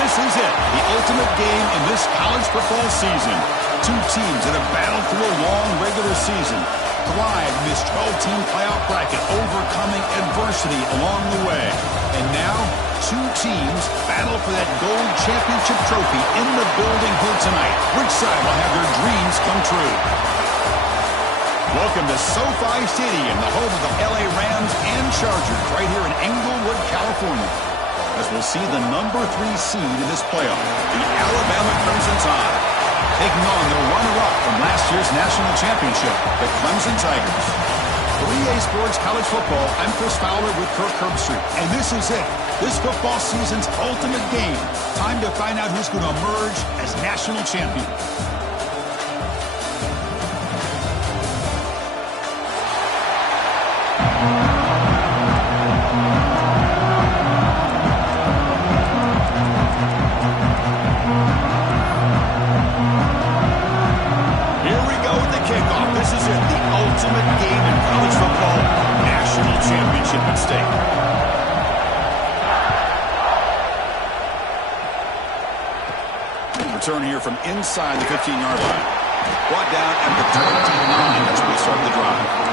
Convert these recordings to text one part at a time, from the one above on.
This is it, the ultimate game in this college football season. Two teams that have battled through a long regular season, thrived in this 12-team playoff bracket, overcoming adversity along the way. And now, two teams battle for that gold championship trophy in the building here tonight. Which side will have their dreams come true? Welcome to SoFi Stadium, the home of the LA Rams and Chargers, right here in Englewood, California. As we'll see the number 3 seed in this playoff, the Alabama Crimson Tide, taking on the runner-up from last year's national championship, the Clemson Tigers. For EA Sports College Football, I'm Chris Fowler with Kirk Herbstreit, and this is it. This football season's ultimate game. Time to find out who's going to emerge as national champion. Return here from inside the 15-yard line. Brought down at the 29 as we start the drive.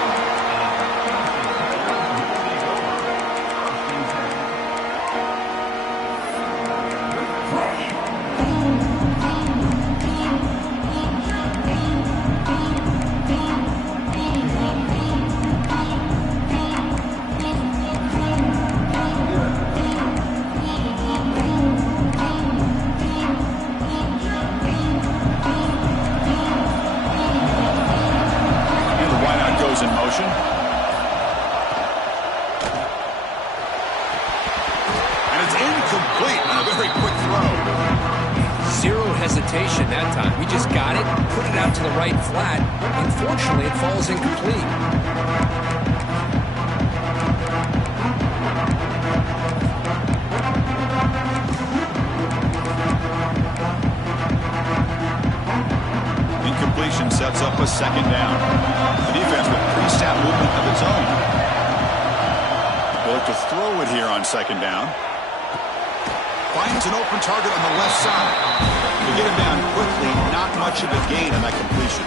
In motion. And it's incomplete on a very quick throw. Zero hesitation that time. We just got it, put it out to the right flat. Unfortunately, it falls incomplete. Incompletion sets up a second down. The defense with pre-snap movement of its own. They'll look to throw it here on second down. Finds an open target on the left side. To get him down quickly, not much of a gain on that completion.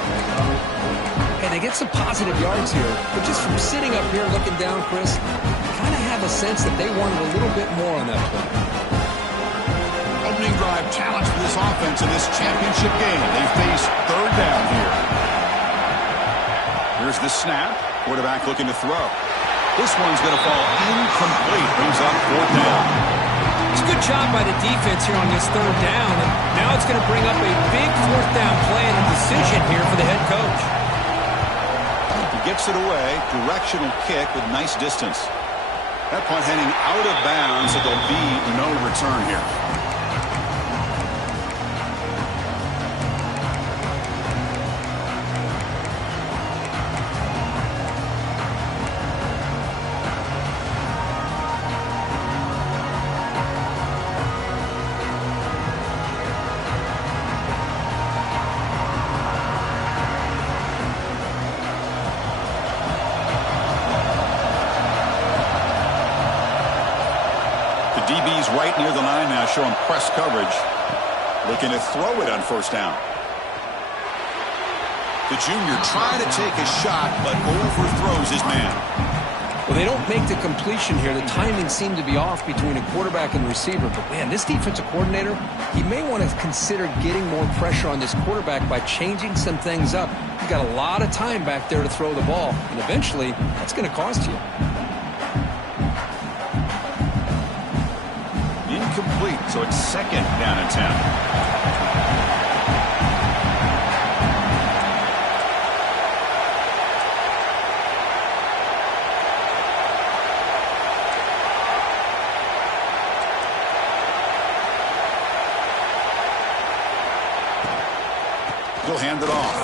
Hey, they get some positive yards here, but just from sitting up here looking down, Chris, I kind of have a sense that they wanted a little bit more on that play. Opening drive challenge for this offense in this championship game. They face third down here. Here's the snap. Quarterback looking to throw. This one's going to fall incomplete. Brings up fourth down. It's a good job by the defense here on this third down. And now it's going to bring up a big fourth down play and a decision here for the head coach. He gets it away. Directional kick with nice distance. That punt heading out of bounds, so there'll be no return here. DB's right near the line now, showing press coverage. Looking to throw it on first down. The junior trying to take a shot, but overthrows his man. Well, they don't make the completion here. The timing seemed to be off between a quarterback and receiver. But, man, this defensive coordinator, he may want to consider getting more pressure on this quarterback by changing some things up. He's got a lot of time back there to throw the ball, and eventually that's going to cost you. Incomplete, so it's second down and 10. He'll hand it off.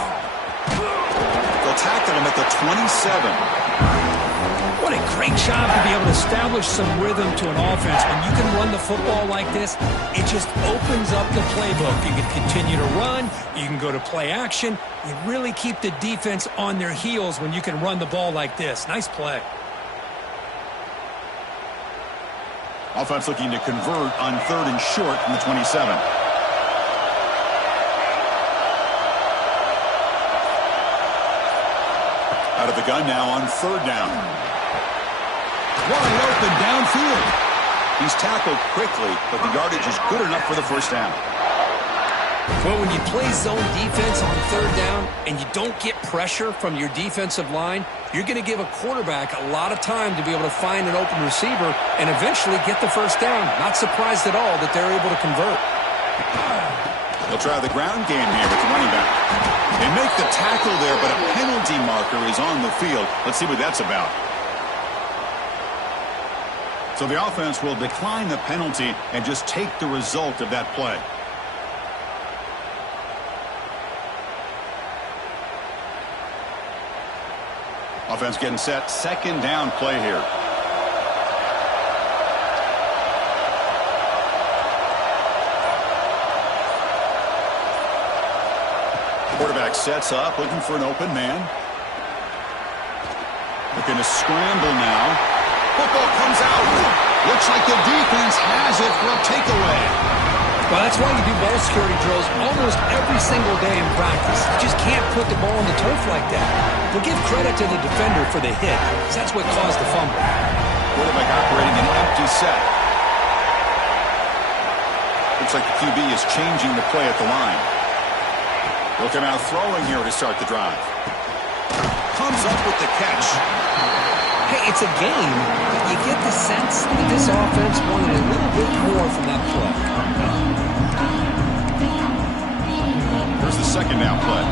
They'll tackle him at the 27. What a great job to be able to establish some rhythm to an offense. When you can run the football like this, it just opens up the playbook. You can continue to run. You can go to play action. You really keep the defense on their heels when you can run the ball like this. Nice play. Offense looking to convert on 3rd and short from the 27. Out of the gun now on 3rd down. Wide open downfield. He's tackled quickly, but the yardage is good enough for the first down. Well, when you play zone defense on 3rd down and you don't get pressure from your defensive line, you're going to give a quarterback a lot of time to be able to find an open receiver and eventually get the first down. Not surprised at all that they're able to convert. They'll try the ground game here with the running back. They make the tackle there, but a penalty marker is on the field. Let's see what that's about. So the offense will decline the penalty and just take the result of that play. Offense getting set. 2nd down play here. Quarterback sets up, looking for an open man. Looking to scramble now. Football comes out. Looks like the defense has it for a takeaway. Well, that's why you do ball security drills almost every single day in practice. You just can't put the ball on the turf like that. But give credit to the defender for the hit, because that's what caused the fumble. Quarterback operating an empty set. Looks like the QB is changing the play at the line. They'll come out throwing here to start the drive. Comes up with the catch. Hey, it's a game, but you get the sense that this offense wanted a little bit more from that play. Here's the 2nd down play.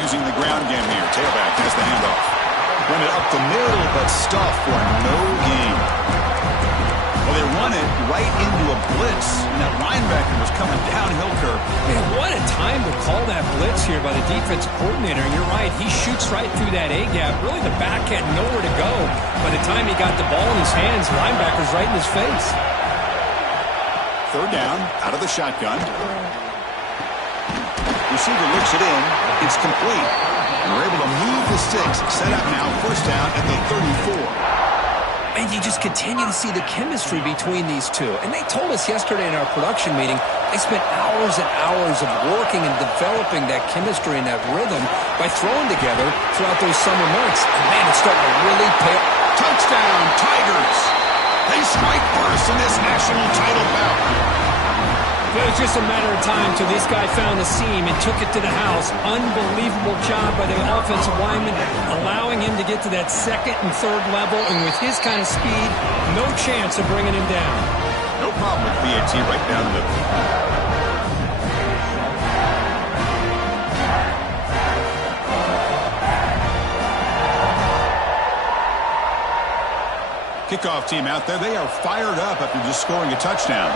Using the ground game here. Tailback has the handoff. Run it up the middle, but stuffed for no gain. Well, they run it right into a blitz, and that linebacker was coming downhill curve. Man, what a time to call that blitz here by the defensive coordinator. And you're right, he shoots right through that A-gap. Really, the back had nowhere to go. By the time he got the ball in his hands, the linebacker's right in his face. 3rd down, out of the shotgun. Receiver looks it in. It's complete. And we're able to move the sticks. Set up now, 1st down at the 34. And you just continue to see the chemistry between these two. And they told us yesterday in our production meeting, they spent hours and hours of working and developing that chemistry and that rhythm by throwing together throughout those summer months. And man, it's starting to really pay off. Touchdown, Tigers! They strike first in this national title bout. It was just a matter of time till this guy found the seam and took it to the house. Unbelievable job by the offensive lineman, allowing him to get to that 2nd and 3rd level. And with his kind of speed, no chance of bringing him down. No problem with PAT right down the middle. Kickoff team out there. They are fired up after just scoring a touchdown.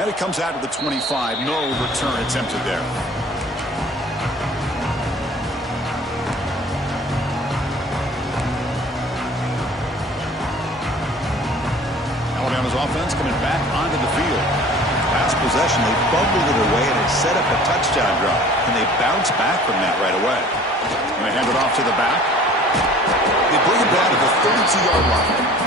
And it comes out of the 25. No return attempted there. Alabama's offense coming back onto the field. Last possession, they fumbled it away and it set up a touchdown drive. And they bounce back from that right away. And they hand it off to the back. They bring it down to the 32-yard line.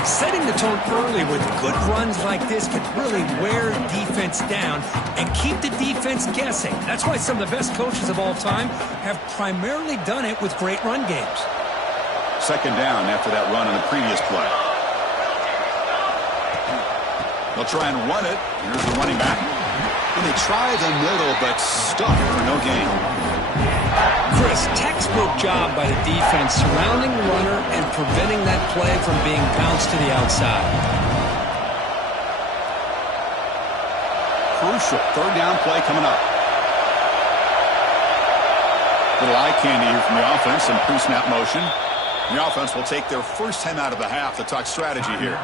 Setting the tone early with good runs like this can really wear defense down and keep the defense guessing. That's why some of the best coaches of all time have primarily done it with great run games. 2nd down after that run on the previous play. They'll try and run it. Here's the running back. And they try the middle, but stuck for no gain. Chris, textbook job by the defense surrounding the runner and preventing that play from being bounced to the outside. Crucial 3rd down play coming up. Little eye candy here from the offense and pre-snap motion. And the offense will take their first time out of the half to talk strategy here.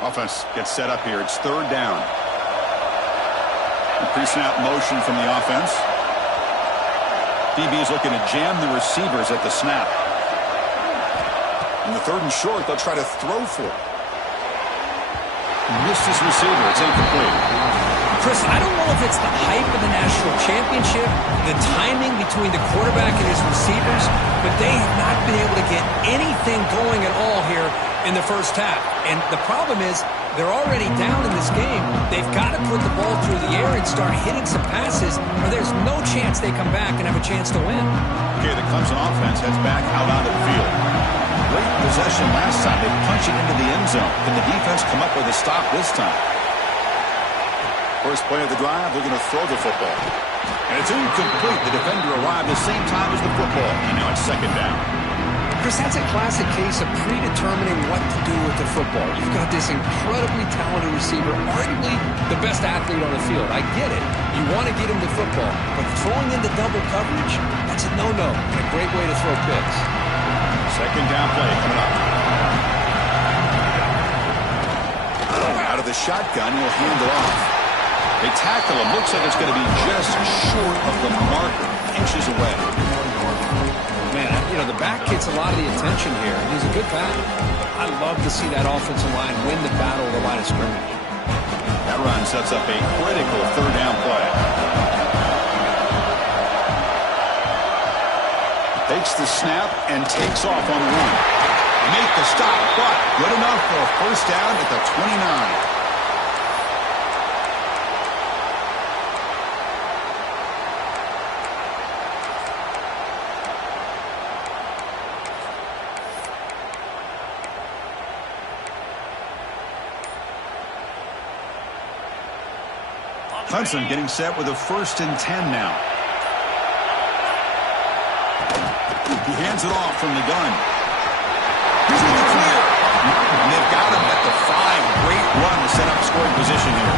Offense gets set up here. It's 3rd down. Pre-snap motion from the offense. DB is looking to jam the receivers at the snap. In the 3rd and short, they'll try to throw for it. Missed his receiver. It's incomplete. Chris, I don't know if it's the hype of the national championship, the timing between the quarterback and his receivers, but they have not been able to get anything going at all here in the first half. And the problem is they're already down in this game. They've got to put the ball through the air and start hitting some passes, or there's no chance they come back and have a chance to win. Okay, the Clemson offense heads back out onto the field. Great possession last time. They punch it into the end zone. Can the defense come up with a stop this time? First play of the drive, they're going to throw the football. And it's incomplete. The defender arrived the same time as the football. And now it's second down. Chris, that's a classic case of predetermining what to do with the football. You've got this incredibly talented receiver, arguably the best athlete on the field. I get it. You want to get him the football. But throwing into double coverage, that's a no-no and a great way to throw picks. Second down play coming up. Out of the shotgun, he'll hand it off. They tackle him. Looks like it's going to be just short of the marker, inches away. Man, you know, the back gets a lot of the attention here. He's a good back. I love to see that offensive line win the battle of the line of scrimmage. That run sets up a critical third down play. Takes the snap and takes off on the run. Make the stop, but good enough for a first down at the 29. Clemson getting set with a 1st and 10 now. He hands it off from the gun. He's in the clear. And they've got him at the 5. Great run to set up scoring position here.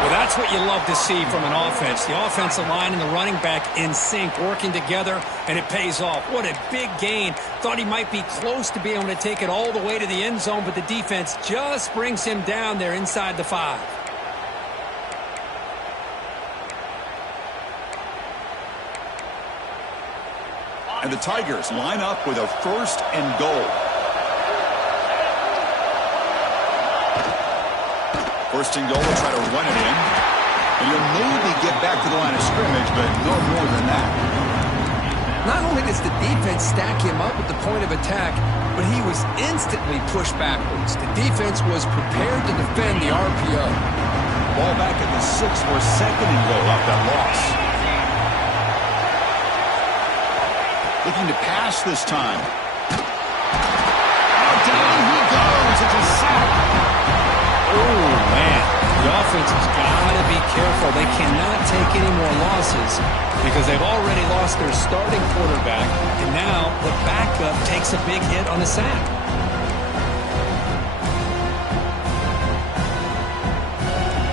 Well, that's what you love to see from an offense. The offensive line and the running back in sync, working together, and it pays off. What a big gain. Thought he might be close to being able to take it all the way to the end zone, but the defense just brings him down there inside the 5. And the Tigers line up with a 1st and goal. 1st and goal, will try to run it in. And you'll maybe get back to the line of scrimmage, but no more than that. Not only does the defense stack him up at the point of attack, but he was instantly pushed backwards. The defense was prepared to defend the RPO. Ball back at the 6 for 2nd and goal off that loss. Looking to pass this time. Oh, down he goes. It's a sack. Oh, man. The offense has got to be careful. They cannot take any more losses because they've already lost their starting quarterback, and now the backup takes a big hit on the sack.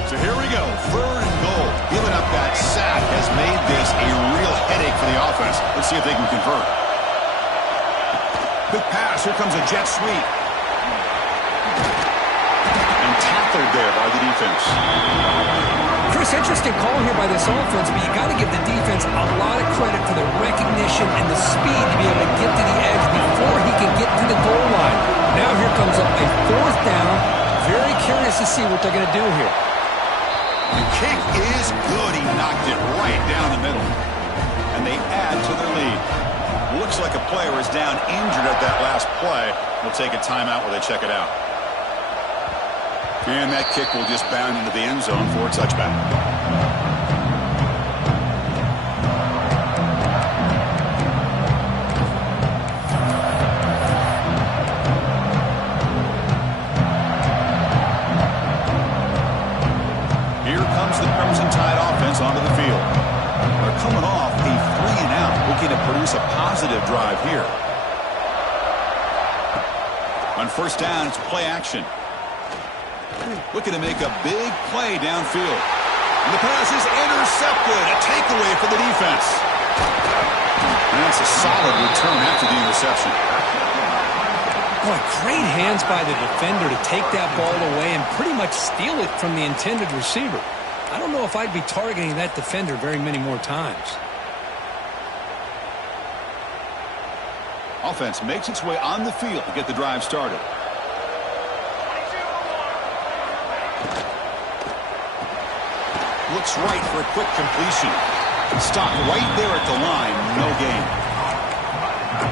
So here we go. 3rd and goal. Giving up that sack has made this a real headache for the offense. Let's see if they can convert. Quick pass. Here comes a jet sweep. And tackled there by the defense. Chris, interesting call here by this offense, but you got to give the defense a lot of credit for the recognition and the speed to be able to get to the edge before he can get to the goal line. Now here comes up a 4th down. Very curious to see what they're going to do here. The kick is good. He knocked it right down the middle. And they add to their lead. Looks like a player is down injured at that last play. We'll take a timeout while they check it out. And that kick will just bound into the end zone for a touchback. Here comes the Crimson Tide offense onto the field. They're coming off a 3-and-out, looking to produce a positive drive here. On 1st down, it's play action. Looking to make a big play downfield. And the pass is intercepted. A takeaway for the defense. And that's a solid return after the interception. Boy, great hands by the defender to take that ball away and pretty much steal it from the intended receiver. I don't know if I'd be targeting that defender very many more times. Offense makes its way on the field to get the drive started. Looks right for a quick completion. Stopped right there at the line. No gain.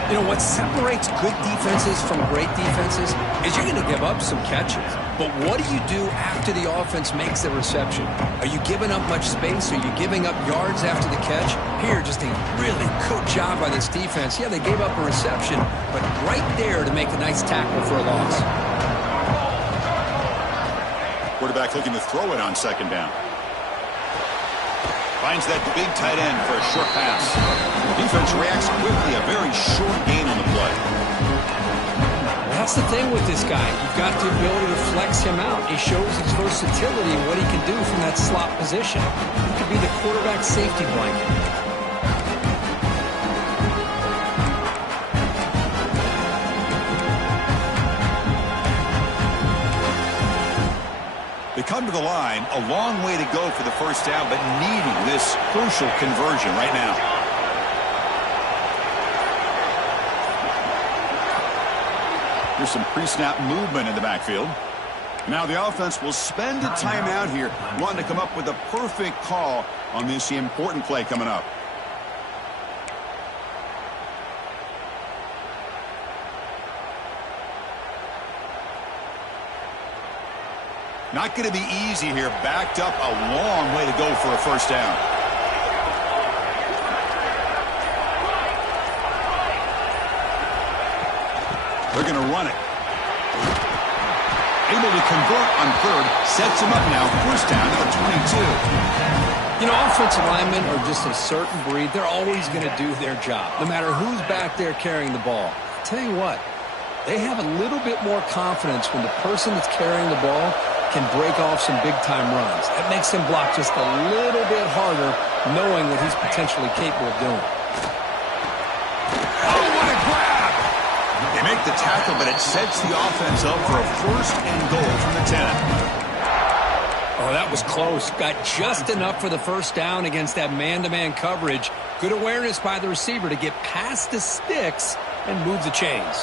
You know, what separates good defenses from great defenses is you're going to give up some catches. But what do you do after the offense makes the reception? Are you giving up much space? Are you giving up yards after the catch? Here, just a really good job by this defense. Yeah, they gave up a reception, but right there to make a nice tackle for a loss. Quarterback looking to throw it on second down. Finds that big tight end for a short pass. Defense reacts quickly. A very short gain on the play. That's the thing with this guy. You've got the ability to flex him out. He shows his versatility and what he can do from that slot position. He could be the quarterback safety blanket. They come to the line, a long way to go for the first down, but needing this crucial conversion right now. Here's some pre-snap movement in the backfield. Now the offense will spend a timeout here, wanting to come up with a perfect call on this important play coming up. Not going to be easy here. Backed up a long way to go for a first down. They're going to run it. Able to convert on third. Sets him up now. First down at the 22. You know, offensive linemen are just a certain breed. They're always going to do their job, no matter who's back there carrying the ball. I'll tell you what, they have a little bit more confidence when the person that's carrying the ball can break off some big-time runs. That makes him block just a little bit harder, knowing what he's potentially capable of doing. Oh, what a grab! They make the tackle, but it sets the offense up for a first and goal from the 10. Oh, that was close. Got just enough for the first down against that man-to-man coverage. Good awareness by the receiver to get past the sticks and move the chains.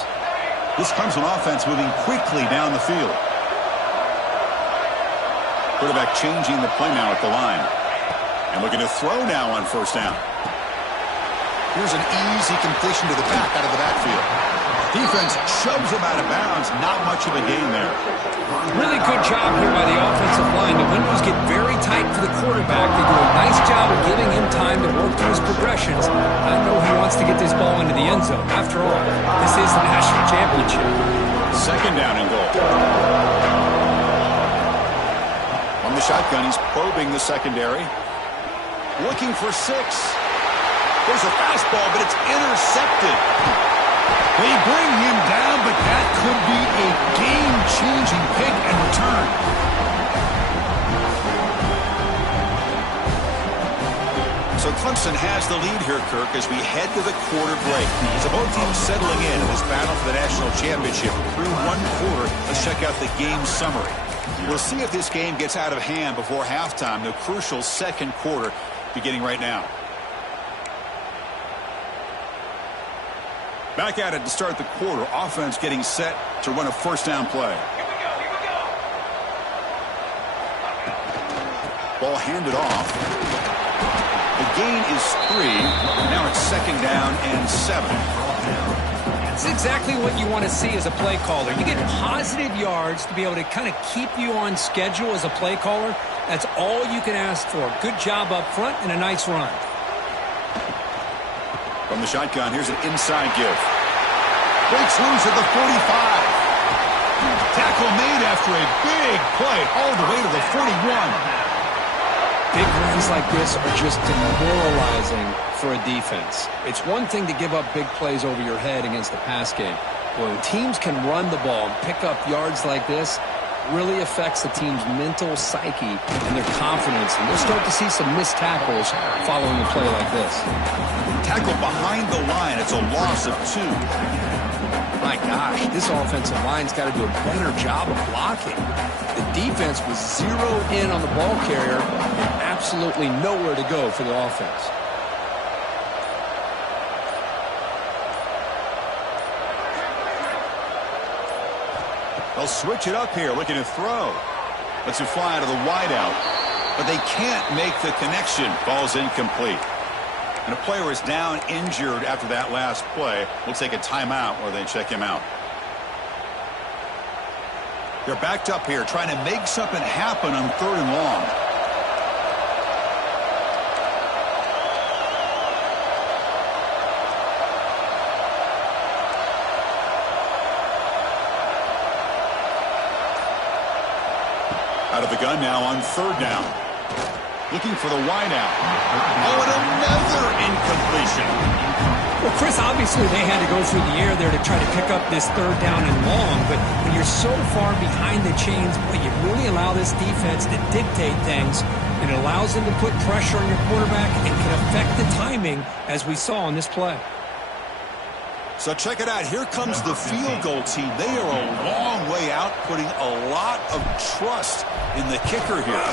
This Clemson offense moving quickly down the field. Quarterback changing the play now at the line. And looking to throw now on first down. Here's an easy completion to the back out of the backfield. Defense shoves him out of bounds. Not much of a gain there. Really good job here by the offensive line. The windows get very tight for the quarterback. They do a nice job of giving him time to work through his progressions. I know he wants to get this ball into the end zone. After all, this is the national championship. Second down and goal. On the shotgun, he's probing the secondary. Looking for 6. There's a fastball, but it's intercepted. They bring him down, but that could be a game-changing pick and return. So Clemson has the lead here, Kirk, as we head to the quarter break. As both teams settling in this battle for the national championship through one quarter, let's check out the game summary. We'll see if this game gets out of hand before halftime, the crucial second quarter beginning right now. Back at it to start the quarter. Offense getting set to run a first down play. Ball handed off. The gain is 3. Now it's second down and 7. That's exactly what you want to see as a play caller. You get positive yards to be able to kind of keep you on schedule as a play caller. That's all you can ask for. Good job up front and a nice run. From the shotgun, here's an inside give. Breaks loose at the 45. Tackle made after a big play all the way to the 41. Big runs like this are just demoralizing for a defense. It's one thing to give up big plays over your head against the pass game. When teams can run the ball and pick up yards like this, really affects the team's mental psyche and their confidence. And we'll start to see some missed tackles following a play like this. Tackle behind the line. It's a loss of 2. My gosh, this offensive line's got to do a better job of blocking. The defense was zeroed in on the ball carrier and absolutely nowhere to go for the offense. They'll switch it up here, looking to throw. Lets it fly to the wideout. But they can't make the connection. Ball's incomplete. And a player is down injured after that last play. We'll take a timeout or they check him out. They're backed up here trying to make something happen on 3rd and long. Out of the gun now on 3rd down. Looking for the wideout. Oh, and another incompletion. Well, Chris, obviously they had to go through the air there to try to pick up this 3rd down and long, but when you're so far behind the chains, boy, you really allow this defense to dictate things. It allows them to put pressure on your quarterback and can affect the timing, as we saw on this play. So check it out. Here comes the field goal team. They are a long way out, putting a lot of trust in the kicker here.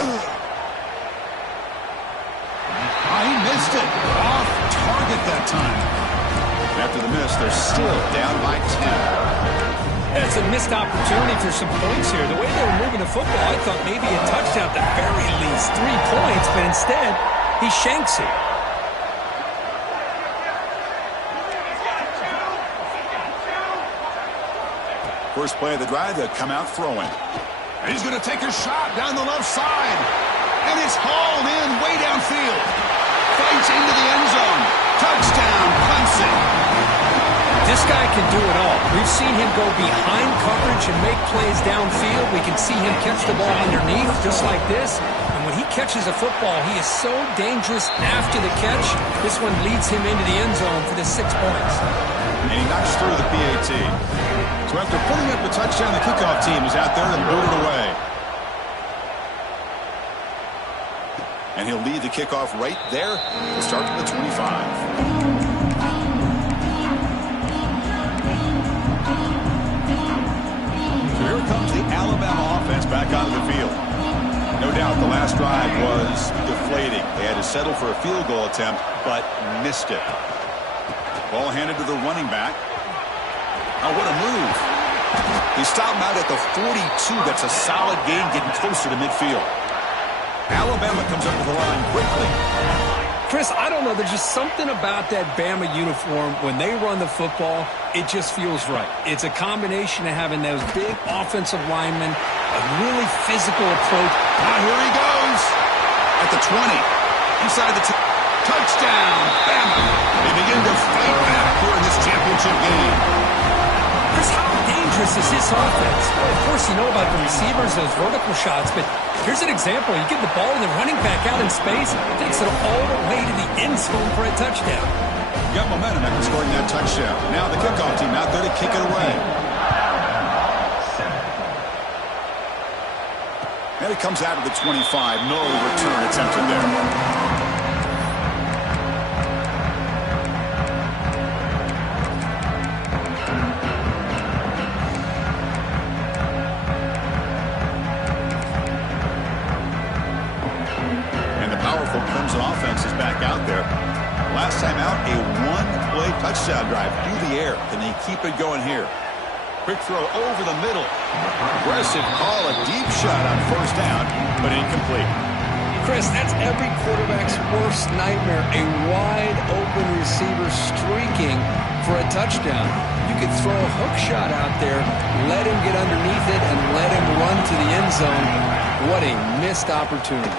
He missed it. Off target that time. After the miss, they're still down by 10. It's a missed opportunity for some points here. The way they were moving the football, I thought maybe a touchdown at the very least, 3 points, but instead, he shanks it. First play of the drive, they'll come out throwing. And he's going to take a shot down the left side. And it's hauled in way downfield. Fights into the end zone. Touchdown, Clemson. This guy can do it all. We've seen him go behind coverage and make plays downfield. We can see him catch the ball underneath just like this. And when he catches a football, he is so dangerous after the catch. This one leads him into the end zone for the 6 points. And he knocks through the PAT. So after putting up a touchdown, the kickoff team is out there and booted away. And he'll lead the kickoff right there to start from the 25. So here comes the Alabama offense back onto the field. No doubt the last drive was deflating. They had to settle for a field goal attempt, but missed it. Ball handed to the running back. Oh, what a move. He stopped him out at the 42. That's a solid gain getting closer to midfield. Alabama comes up to the line quickly. Chris, I don't know. There's just something about that Bama uniform. When they run the football, it just feels right. It's a combination of having those big offensive linemen, a really physical approach. Now here he goes. At the 20. Inside the touchdown. Bama. They begin to fight back here in this championship game. Chris, how dangerous is this offense? Well, of course, you know about the receivers, those vertical shots, but here's an example. You give the ball and the running back out in space, takes it all the way to the end zone for a touchdown. Got momentum after scoring that touchdown. Now the kickoff team out there to kick it away. And it comes out of the 25. No return attempted there. Clemson offense is back out there. Last time out, a one-play touchdown drive through the air. Can they keep it going here? Quick throw over the middle. Aggressive call, a deep shot on 1st down, but incomplete. Chris, that's every quarterback's worst nightmare. A wide-open receiver streaking for a touchdown. You could throw a hook shot out there, let him get underneath it, and let him run to the end zone. What a missed opportunity.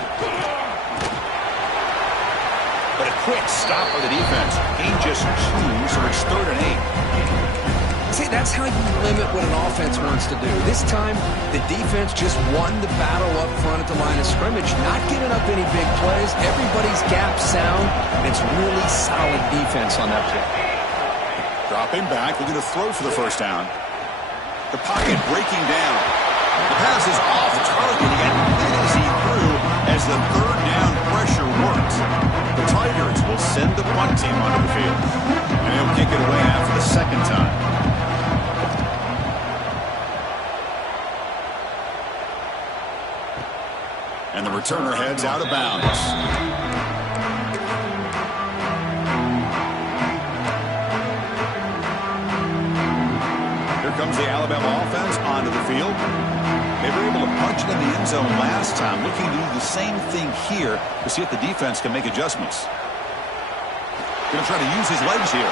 But a quick stop of the defense. Gain just 2, so it's 3rd and 8. See, that's how you limit what an offense wants to do. This time, the defense just won the battle up front at the line of scrimmage, not giving up any big plays. Everybody's gap sound, and it's really solid defense on that play. Dropping back, looking to throw for the 1st down. The pocket breaking down. The pass is off target. He got hit as he threw as the 3rd down pressure works. The Tigers will send the punt team onto the field. And they'll kick it away after the 2nd time. And the returner heads out of bounds. Here comes the Alabama offense onto the field. They were able to punch it in the end zone last time. Looking to do the same thing here to see if the defense can make adjustments. Going to try to use his legs here.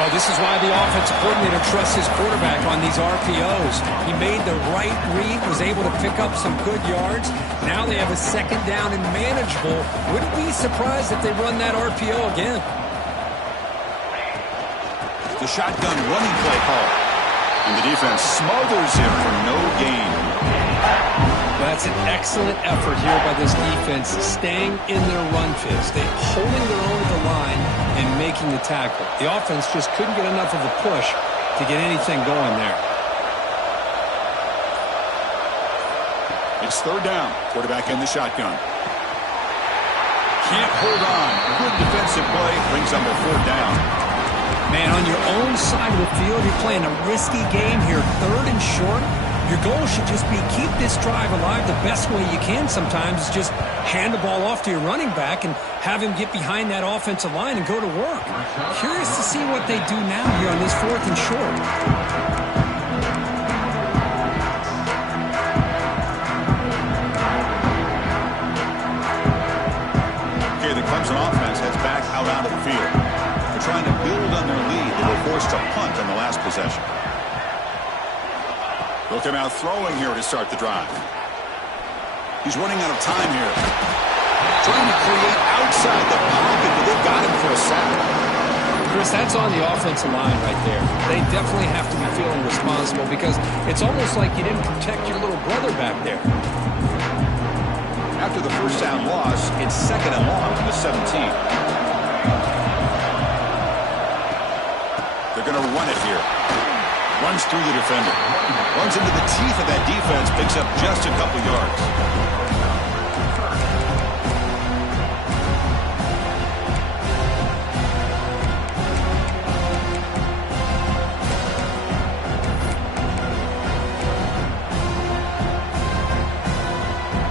Well, this is why the offensive coordinator trusts his quarterback on these RPOs. He made the right read, was able to pick up some good yards. Now they have a second down and manageable. Wouldn't be surprised if they run that RPO again. The shotgun running play call. And the defense smothers him for no gain. That's an excellent effort here by this defense, staying in their run fist. They're holding their own at the line and making the tackle. The offense just couldn't get enough of a push to get anything going there. It's third down. Quarterback in the shotgun. Can't hold on. Good defensive play. Brings up a fourth down. Man, on your own side of the field, you're playing a risky game here. Third and short. Your goal should just be keep this drive alive the best way you can sometimes. Is just hand the ball off to your running back and have him get behind that offensive line and go to work. Curious to see what they do now here on this fourth and short. Okay, the Clemson offense heads back out onto the field. They're trying to build on their lead. They were forced to punt on the last possession. They'll come out throwing here to start the drive. He's running out of time here. Trying to create outside the pocket, but they've got him for a sack. Chris, that's on the offensive line right there. They definitely have to be feeling responsible because it's almost like you didn't protect your little brother back there. After the first down loss, it's second and long from the 17. They're going to run it here. Runs through the defender. Runs into the teeth of that defense. Picks up just a couple yards.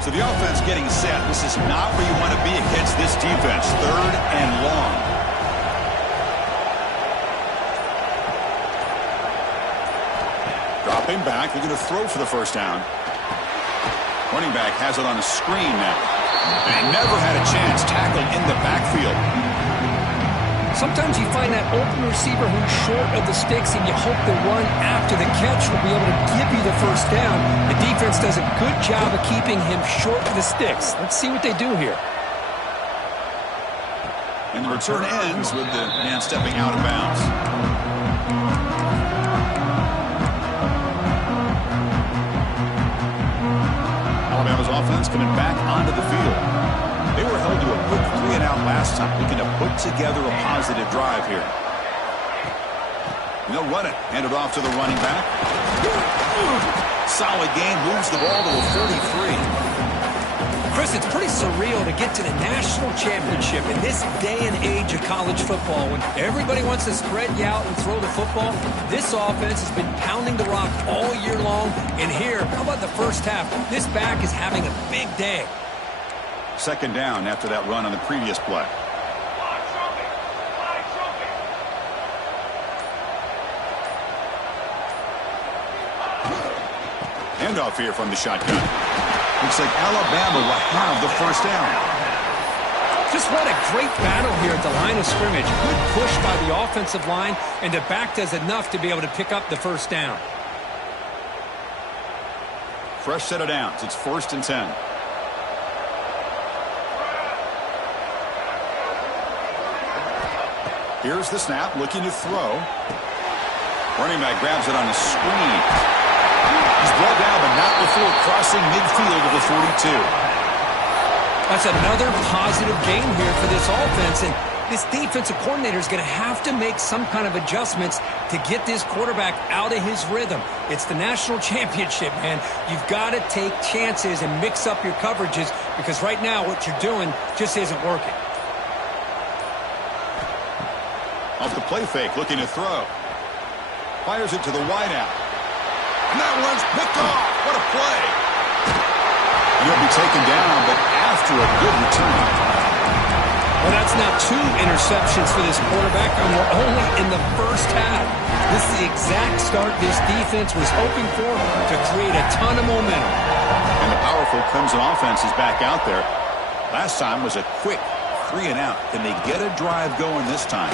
So the offense getting set. This is not where you want to be against this defense. Third and long. Dropping back, they're going to throw for the first down. Running back has it on a screen now. And never had a chance. Tackled in the backfield. Sometimes you find that open receiver who's short of the sticks, and you hope the run after the catch will be able to give you the first down. The defense does a good job of keeping him short of the sticks. Let's see what they do here. And the return ends with the man stepping out of bounds. Alabama's offense coming back onto the field. They were held to a quick 3-and-out last time, looking to put together a positive drive here. And they'll run it. Hand it off to the running back. Solid game. Moves the ball to a 43. Chris, it's pretty surreal to get to the national championship in this day and age of college football when everybody wants to spread you out and throw the football. This offense has been pounding the rock all year long. And here, how about the first half? This back is having a big day. Second down after that run on the previous play. Handoff here from the shotgun. Looks like Alabama will have the first down. Just what a great battle here at the line of scrimmage. Good push by the offensive line, and the back does enough to be able to pick up the first down. Fresh set of downs. It's 1st and 10. Here's the snap, looking to throw. Running back grabs it on the screen. He's brought down, but not before crossing midfield of the 42. That's another positive game here for this offense, and this defensive coordinator is going to have to make some kind of adjustments to get this quarterback out of his rhythm. It's the national championship, man. You've got to take chances and mix up your coverages because right now what you're doing just isn't working. Off the play fake, looking to throw. Fires it to the wideout. And that one's picked off. What a play. And he'll be taken down, but after a good return. Well, that's now 2 interceptions for this quarterback, and we're only in the first half. This is the exact start this defense was hoping for to create a ton of momentum. And the Clemson offense is back out there. Last time was a quick 3-and-out. Can they get a drive going this time?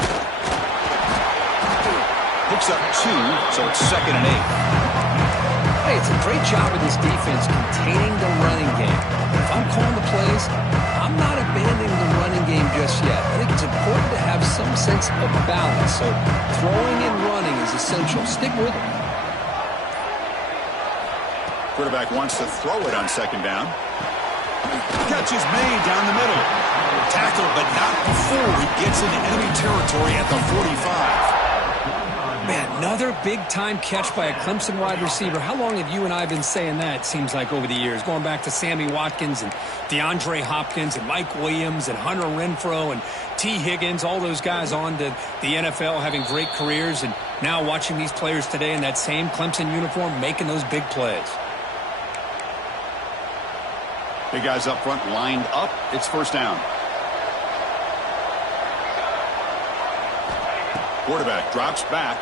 Picks up 2, so it's 2nd and 8. Hey, it's a great job of this defense containing the running game. If I'm calling the plays, I'm not abandoning the running game just yet. I think it's important to have some sense of balance. So throwing and running is essential. Stick with it. Quarterback wants to throw it on 2nd down. Catch is made down the middle. Tackled, but not before he gets into enemy territory at the 45. Man, another big-time catch by a Clemson wide receiver. How long have you and I been saying that, it seems like, over the years? Going back to Sammy Watkins and DeAndre Hopkins and Mike Williams and Hunter Renfrow and T. Higgins, all those guys on to the NFL having great careers, and now watching these players today in that same Clemson uniform making those big plays. Big guys up front lined up. It's 1st down. Quarterback drops back.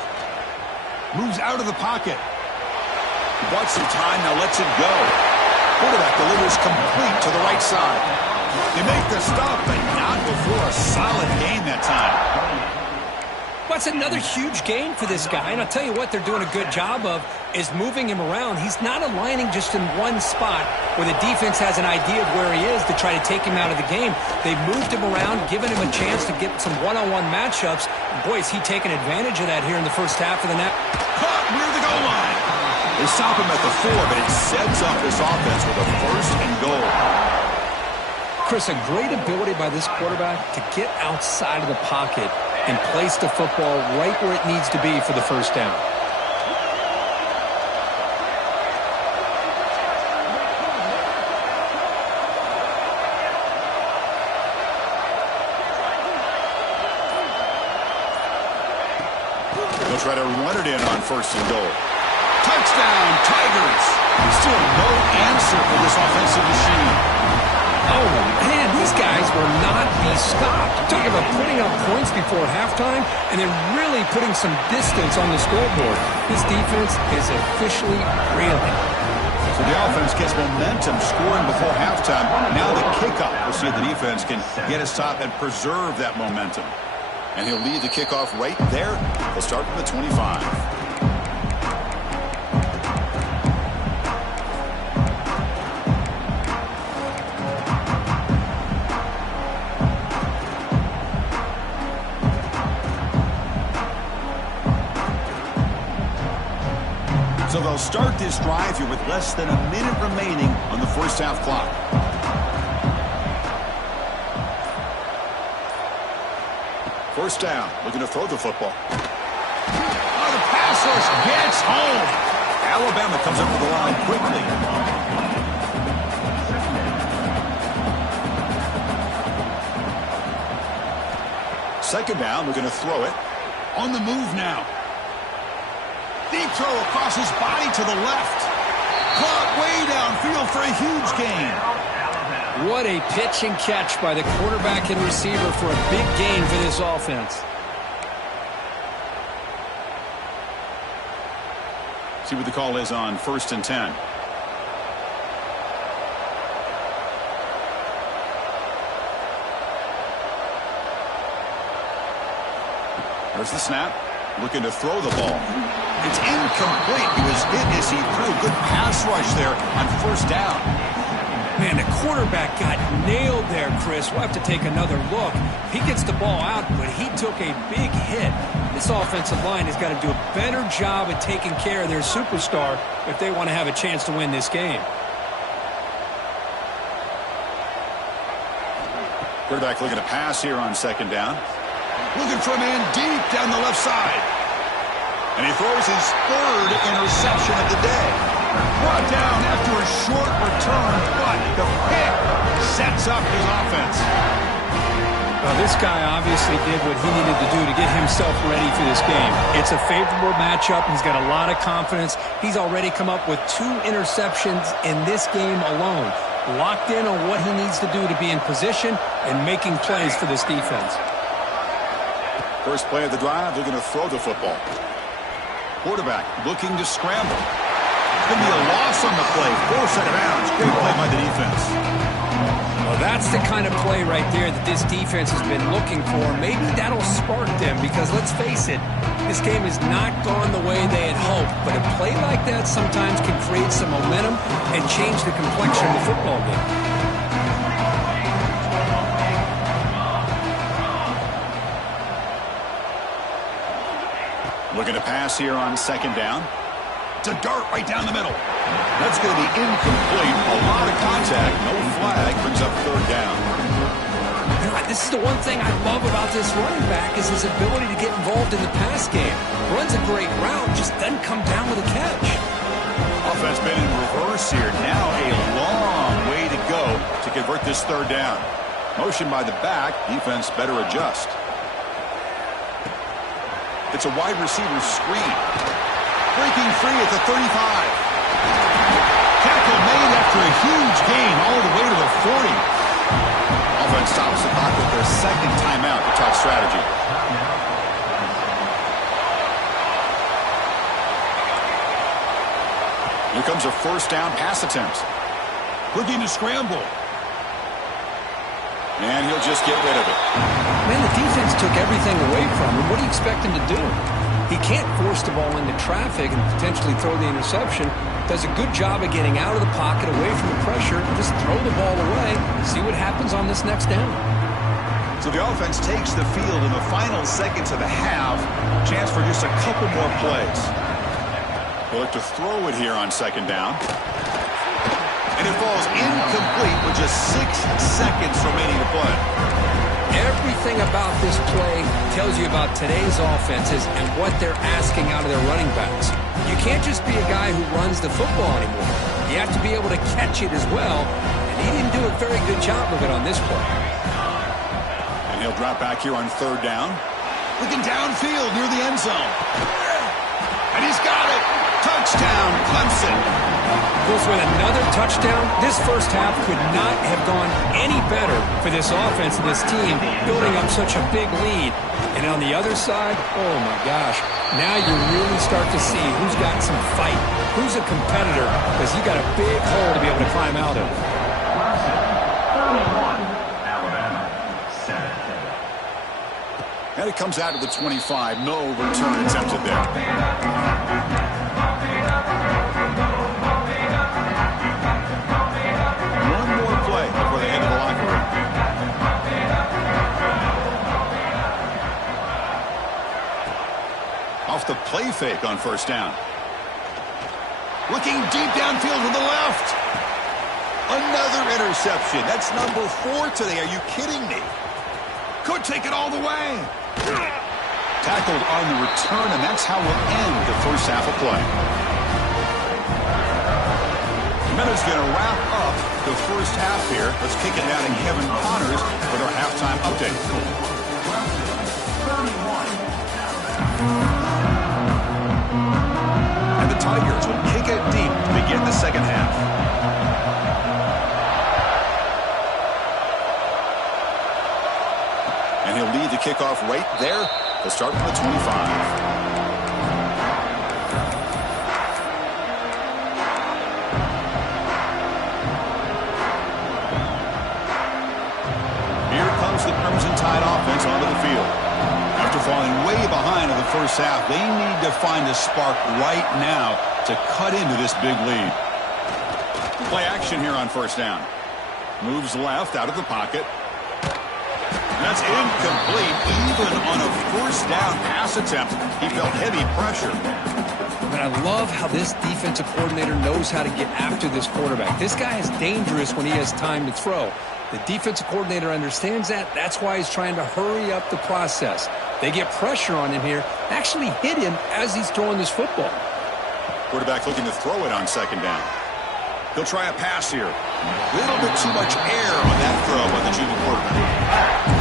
Moves out of the pocket. He bought some time, now lets it go. Quarterback delivers complete to the right side. They make the stop, but not before a solid gain that time. Well, it's another huge gain for this guy, and I'll tell you what they're doing a good job of is moving him around. He's not aligning just in one spot where the defense has an idea of where he is to try to take him out of the game. They've moved him around, given him a chance to get some one-on-one matchups. Boy, is he taking advantage of that here in the first half of the net. Caught near the goal line. They stop him at the 4, but it sets up this offense with a 1st and goal. Chris, a great ability by this quarterback to get outside of the pocket and place the football right where it needs to be for the 1st down. They'll try to run it in on 1st and goal. Touchdown, Tigers! Still no answer for this offensive machine. Oh, man, these guys will not be stopped. Talking about putting up points before halftime and then really putting some distance on the scoreboard. This defense is officially reeling. So the offense gets momentum scoring before halftime. Now the kickoff. We'll see if the defense can get a stop and preserve that momentum. And he'll lead the kickoff right there. They'll start from the 25. So they'll start this drive here with less than a minute remaining on the 1st half clock. First down, looking to throw the football. Oh, the pass rush gets home. Alabama comes up with the line quickly. Second down, looking to throw it. On the move now. Deep throw across his body to the left. Caught way downfield for a huge gain. What a pitch and catch by the quarterback and receiver for a big gain for this offense. See what the call is on 1st and 10. There's the snap. Looking to throw the ball. It's incomplete. He was hit as he threw. Good pass rush there on 1st down. Man, the quarterback got nailed there, Chris. We'll have to take another look. He gets the ball out, but he took a big hit. This offensive line has got to do a better job at taking care of their superstar if they want to have a chance to win this game. Quarterback looking to pass here on 2nd down. Looking for a man deep down the left side. And he throws his 3rd interception of the day. Brought down after a short return, but the pick sets up his offense. Well, this guy obviously did what he needed to do to get himself ready for this game. It's a favorable matchup. He's got a lot of confidence. He's already come up with 2 interceptions in this game alone. Locked in on what he needs to do to be in position and making plays for this defense. First play of the drive, they're going to throw the football. Quarterback looking to scramble. It's going to be a loss on the play. Forced out of bounds. Great play by the defense. offense. Well, that's the kind of play right there that this defense has been looking for. Maybe that'll spark them because, let's face it, this game has not gone the way they had hoped. But a play like that sometimes can create some momentum and change the complexion of the football game. Looking to pass here on second down. It's a dart right down the middle. That's going to be incomplete. A lot of contact. No flag. Brings up third down. This is the one thing I love about this running back is his ability to get involved in the pass game. Runs a great route, just doesn't come down with a catch. Offense been in reverse here. Now a long way to go to convert this third down. Motion by the back. Defense better adjust. It's a wide receiver screen. Breaking free at the 35. Tackle made after a huge gain all the way to the 40. Offense stops the clock with their second timeout to talk strategy. Here comes a first down pass attempt. Looking to scramble. And he'll just get rid of it. Man, the defense took everything away from him. What do you expect him to do? He can't force the ball into traffic and potentially throw the interception. Does a good job of getting out of the pocket, away from the pressure. Just throw the ball away. See what happens on this next down. So the offense takes the field in the final seconds of the half. Chance for just a couple more plays. They'll look to throw it here on second down. And it falls incomplete with just 6 seconds remaining to play. Everything about this play tells you about today's offenses and what they're asking out of their running backs. You can't just be a guy who runs the football anymore. You have to be able to catch it as well, and he didn't do a very good job of it on this play. And he'll drop back here on third down. Looking downfield near the end zone. And he's got it. Touchdown, Clemson. Goes with another touchdown. This first half could not have gone any better for this offense and this team, building up such a big lead. And on the other side, oh my gosh, now you really start to see who's got some fight, who's a competitor, because you got a big hole to be able to climb out of. And it comes out to the 25. No return attempted there. Off the play fake on first down. Looking deep downfield to the left. Another interception. That's number 4 today. Are you kidding me? Could take it all the way. Tackled on the return, and that's how we'll end the first half of play. Minute's going to wrap up the first half here. Let's kick it down to Kevin Connors with our halftime update. And the Tigers will kick it deep to begin the second half. And he'll lead the kickoff right there. They'll start from the 25. The Crimson Tide offense onto the field. After falling way behind in the first half, they need to find a spark right now to cut into this big lead. Play action here on first down. Moves left out of the pocket. That's incomplete. Even on a first down pass attempt, he felt heavy pressure. But I love how this defensive coordinator knows how to get after this quarterback. This guy is dangerous when he has time to throw. The defensive coordinator understands that. That's why he's trying to hurry up the process. They get pressure on him here, actually hit him as he's throwing this football. Quarterback looking to throw it on second down. He'll try a pass here. A little bit too much air on that throw by the junior quarterback.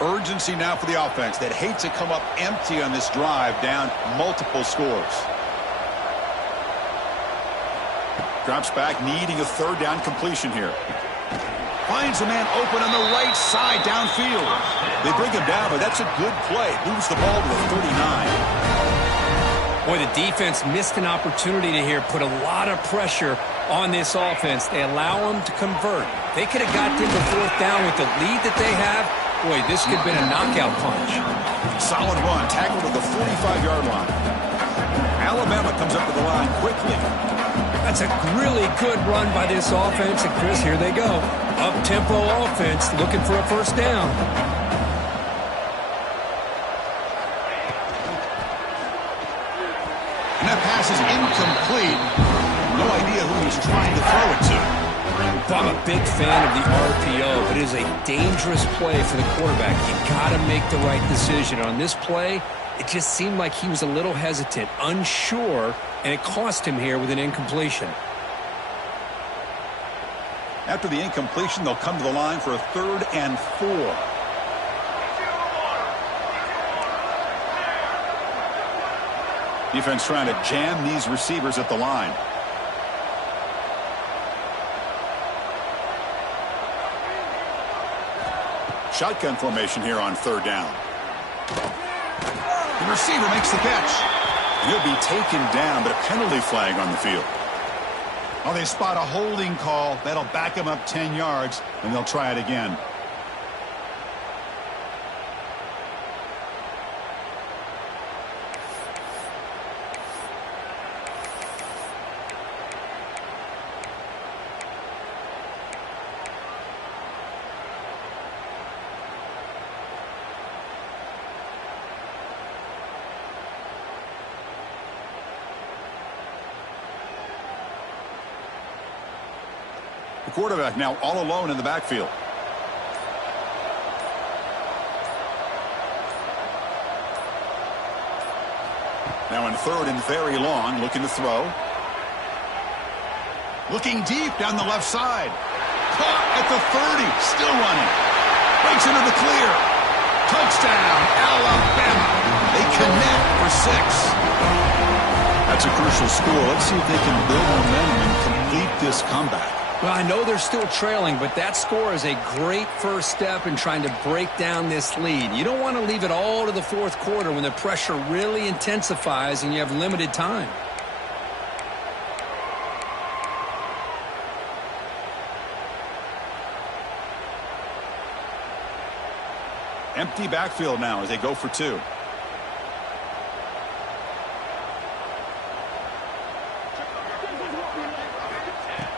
Urgency now for the offense that hates to come up empty on this drive, down multiple scores. Drops back, needing a third down completion here. Finds a man open on the right side downfield. They bring him down, but that's a good play. Moves the ball to the 39. Boy, the defense missed an opportunity to here put a lot of pressure on this offense. They allow them to convert. They could have got them to fourth down with the lead that they have. Boy, this could have been a knockout punch. Solid run, tackled at the 45-yard line. Alabama comes up to the line quickly. That's a really good run by this offense. And, Chris, here they go. Up-tempo offense looking for a first down. And that pass is incomplete. No idea who he's trying to throw it to. I'm a big fan of the RPO, but it is a dangerous play for the quarterback. You got to make the right decision. On this play, it just seemed like he was a little hesitant, unsure, and it cost him here with an incompletion. After the incompletion, they'll come to the line for a 3rd and 4. Defense trying to jam these receivers at the line. Shotgun formation here on 3rd down. The receiver makes the catch. And he'll be taken down, but a penalty flag on the field. Oh, they spot a holding call. That'll back him up 10 yards, and they'll try it again. The quarterback now all alone in the backfield. Now in 3rd and very long, looking to throw. Looking deep down the left side. Caught at the 30, still running. Breaks into the clear. Touchdown, Alabama. They connect for 6. That's a crucial score. Let's see if they can build momentum and complete this comeback. Well, I know they're still trailing, but that score is a great first step in trying to break down this lead. You don't want to leave it all to the 4th quarter when the pressure really intensifies and you have limited time. Empty backfield now as they go for 2.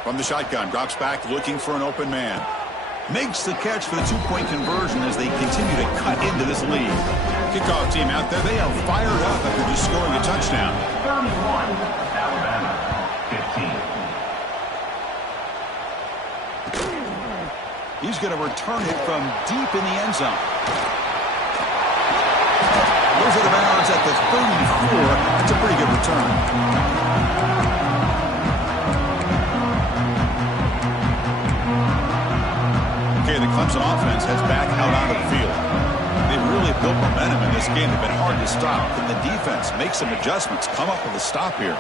From the shotgun, drops back looking for an open man. Makes the catch for the 2-point conversion as they continue to cut into this lead. Kickoff team out there, they are fired up after just scoring a touchdown. 31, Alabama, 15. He's going to return it from deep in the end zone. Goes out of bounds at the 34. That's a pretty good return. The Clemson offense heads back out onto the field. They've really built momentum in this game. They've been hard to stop. But the defense makes some adjustments, come up with a stop here.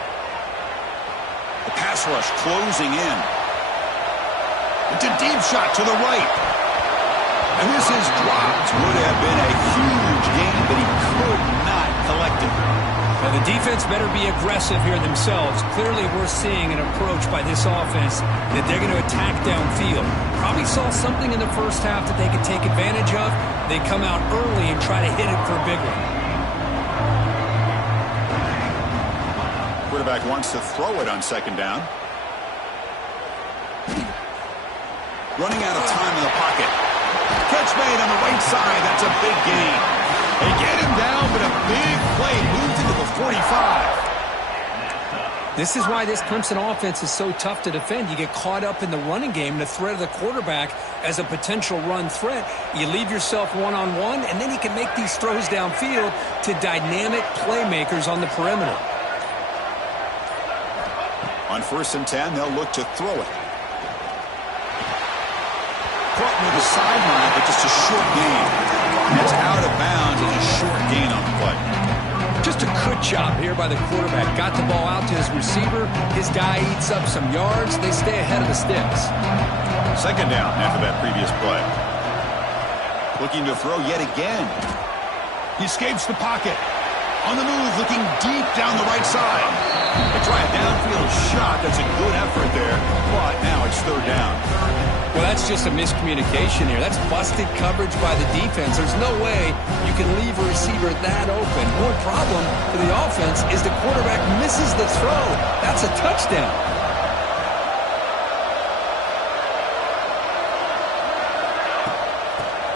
The pass rush closing in. It's a deep shot to the right. And this is dropped. Would have been a huge gain, but he could not collect it. Now, the defense better be aggressive here themselves. Clearly, we're seeing an approach by this offense that they're going to attack downfield. Probably saw something in the first half that they could take advantage of. They come out early and try to hit it for a big one. Quarterback wants to throw it on 2nd down. Running out of time in the pocket. Catch made on the right side. That's a big gain. They get him down, but a big play moved into the 45. This is why this Clemson offense is so tough to defend. You get caught up in the running game, the threat of the quarterback as a potential run threat. You leave yourself one-on-one, and then you can make these throws downfield to dynamic playmakers on the perimeter. On 1st and 10, they'll look to throw it. Caught near the sideline, but just a short gain. It's out of bounds and a short gain on the play. Just a good job here by the quarterback. Got the ball out to his receiver. His guy eats up some yards. They stay ahead of the sticks. Second down after that previous play. Looking to throw yet again. He escapes the pocket. On the move, looking deep down the right side. They try a downfield shot. That's a good effort there, but now it's third down. Well, that's just a miscommunication here. That's busted coverage by the defense. There's no way you can leave a receiver that open. One problem for the offense is the quarterback misses the throw. That's a touchdown.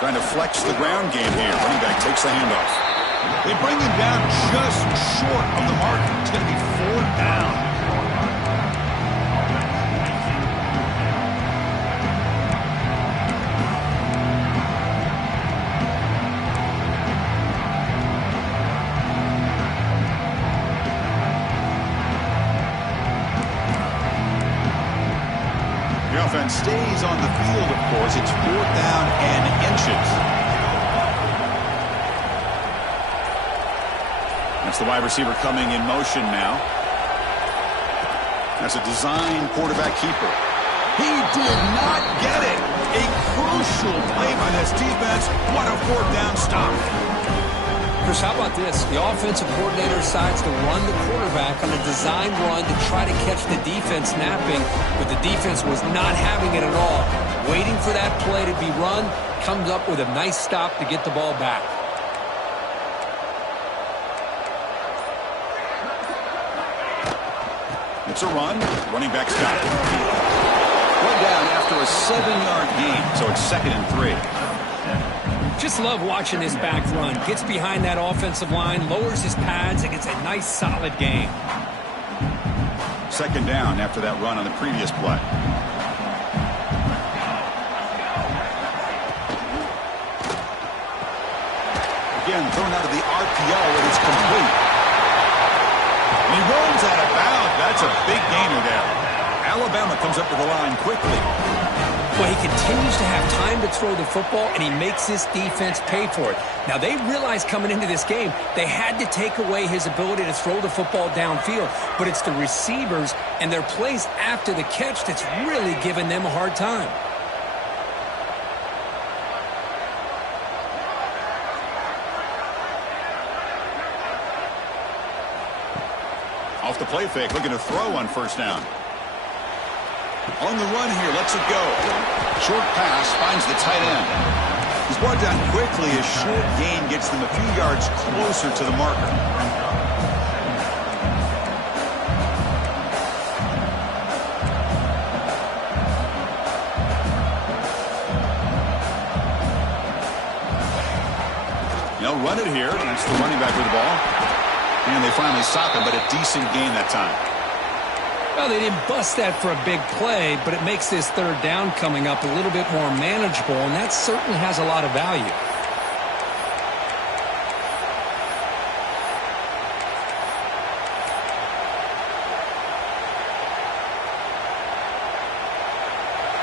Trying to flex the ground game here. Running back takes the handoff. They bring him down just short of the mark. It's going to be fourth down. The offense stays on the field, of course. It's fourth down and inches. That's the wide receiver coming in motion now. That's a design quarterback keeper. He did not get it. A crucial play by this defense. What a fourth down stop. Chris, how about this? The offensive coordinator decides to run the quarterback on a design run to try to catch the defense napping, but the defense was not having it at all. Waiting for that play to be run, comes up with a nice stop to get the ball back. It's a run. Running back's got it. One down after a 7-yard gain, so it's 2nd and 3. Just love watching this back run. Gets behind that offensive line, lowers his pads, and gets a nice, solid gain. Second down after that run on the previous play. Again, thrown out of the RPO, and it's complete. And he rolls out of bounds. That's a big gainer there. Alabama comes up to the line quickly. Well, he continues to have time to throw the football, and he makes this defense pay for it. Now, they realized coming into this game they had to take away his ability to throw the football downfield, but it's the receivers and their plays after the catch that's really giving them a hard time. Off the play fake, looking to throw on first down. On the run here, lets it go. Short pass, finds the tight end. He's brought down quickly. A short gain gets them a few yards closer to the marker. They'll run it here. That's the running back with the ball. And they finally stop him, but a decent gain that time. Well, they didn't bust that for a big play, but it makes this third down coming up a little bit more manageable, and that certainly has a lot of value.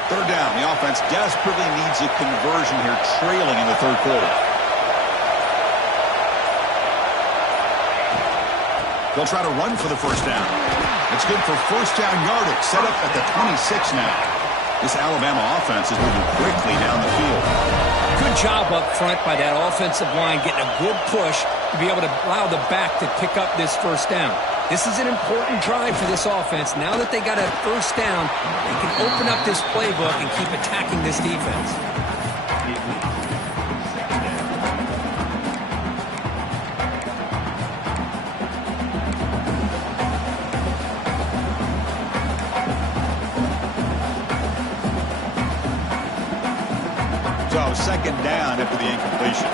Third down. The offense desperately needs a conversion here, trailing in the third quarter. They'll try to run for the first down. It's good for first down yardage. Set up at the 26 now. This Alabama offense is moving quickly down the field. Good job up front by that offensive line, getting a good push to be able to allow the back to pick up this first down. This is an important drive for this offense. Now that they got a first down, they can open up this playbook and keep attacking this defense. So second down after the incompletion.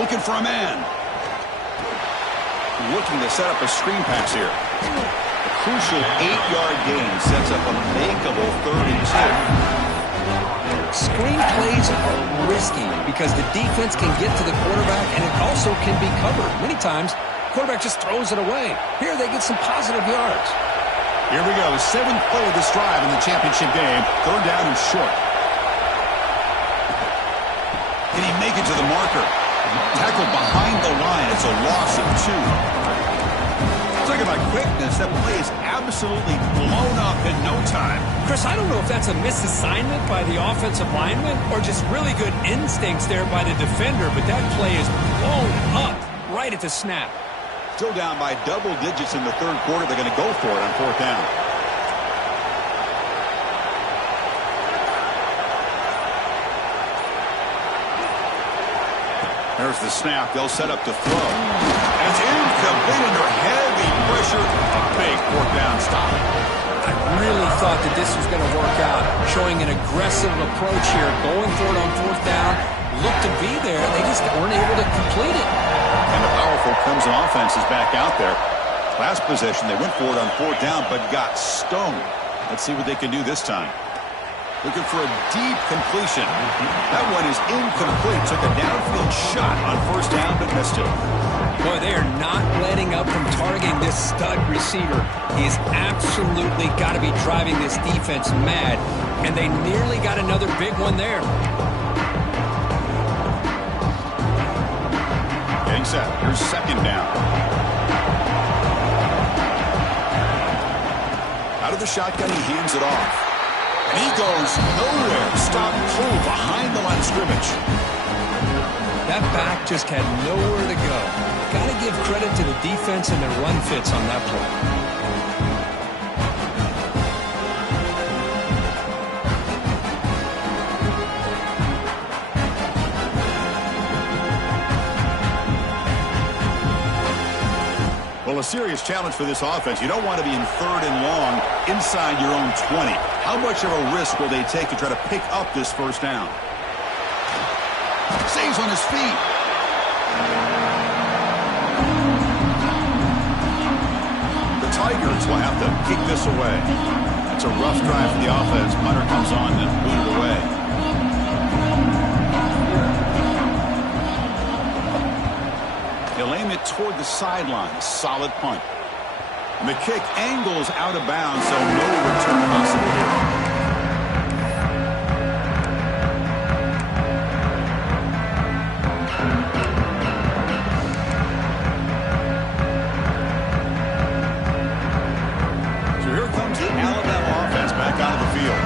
Looking for a man. Looking to set up a screen pass here. A crucial 8-yard gain sets up a makeable 3rd and 2. Screen plays are risky because the defense can get to the quarterback and it also can be covered. Many times, the quarterback just throws it away. Here they get some positive yards. Here we go. 7th play of this drive in the championship game. 3rd down and short. Can he make it to the marker? Tackled behind the line. It's a loss of 2. Talking about quickness, that play is out absolutely blown up in no time. Chris, I don't know if that's a misassignment by the offensive lineman or just really good instincts there by the defender, but that play is blown up right at the snap. Still down by double digits in the third quarter. They're going to go for it on fourth down. There's the snap. They'll set up to throw. And it's incomplete under heavy pressure. A big fourth down stop. I really thought that this was going to work out, showing an aggressive approach here, going for it on fourth down. Looked to be there. They just weren't able to complete it. And the powerful Clemson offense is back out there. Last possession, they went for it on fourth down, but got stoned. Let's see what they can do this time. Looking for a deep completion. That one is incomplete. Took a downfield shot on first down, but missed it. Boy, they are not letting up from targeting this stud receiver. He's absolutely got to be driving this defense mad. And they nearly got another big one there. Getting set. Here's second down. Out of the shotgun, he hands it off. And he goes nowhere. Stop cold behind the line of scrimmage. That back just had nowhere to go. Got to give credit to the defense and their run fits on that play. Well, a serious challenge for this offense. You don't want to be in third and long inside your own 20. How much of a risk will they take to try to pick up this first down? Stays on his feet. The Tigers will have to kick this away. It's a rough drive for the offense. Punter comes on and booted away. He'll aim it toward the sideline. Solid punt. And the kick angles out of bounds, so no return possible here. So here comes the Alabama offense back out of the field.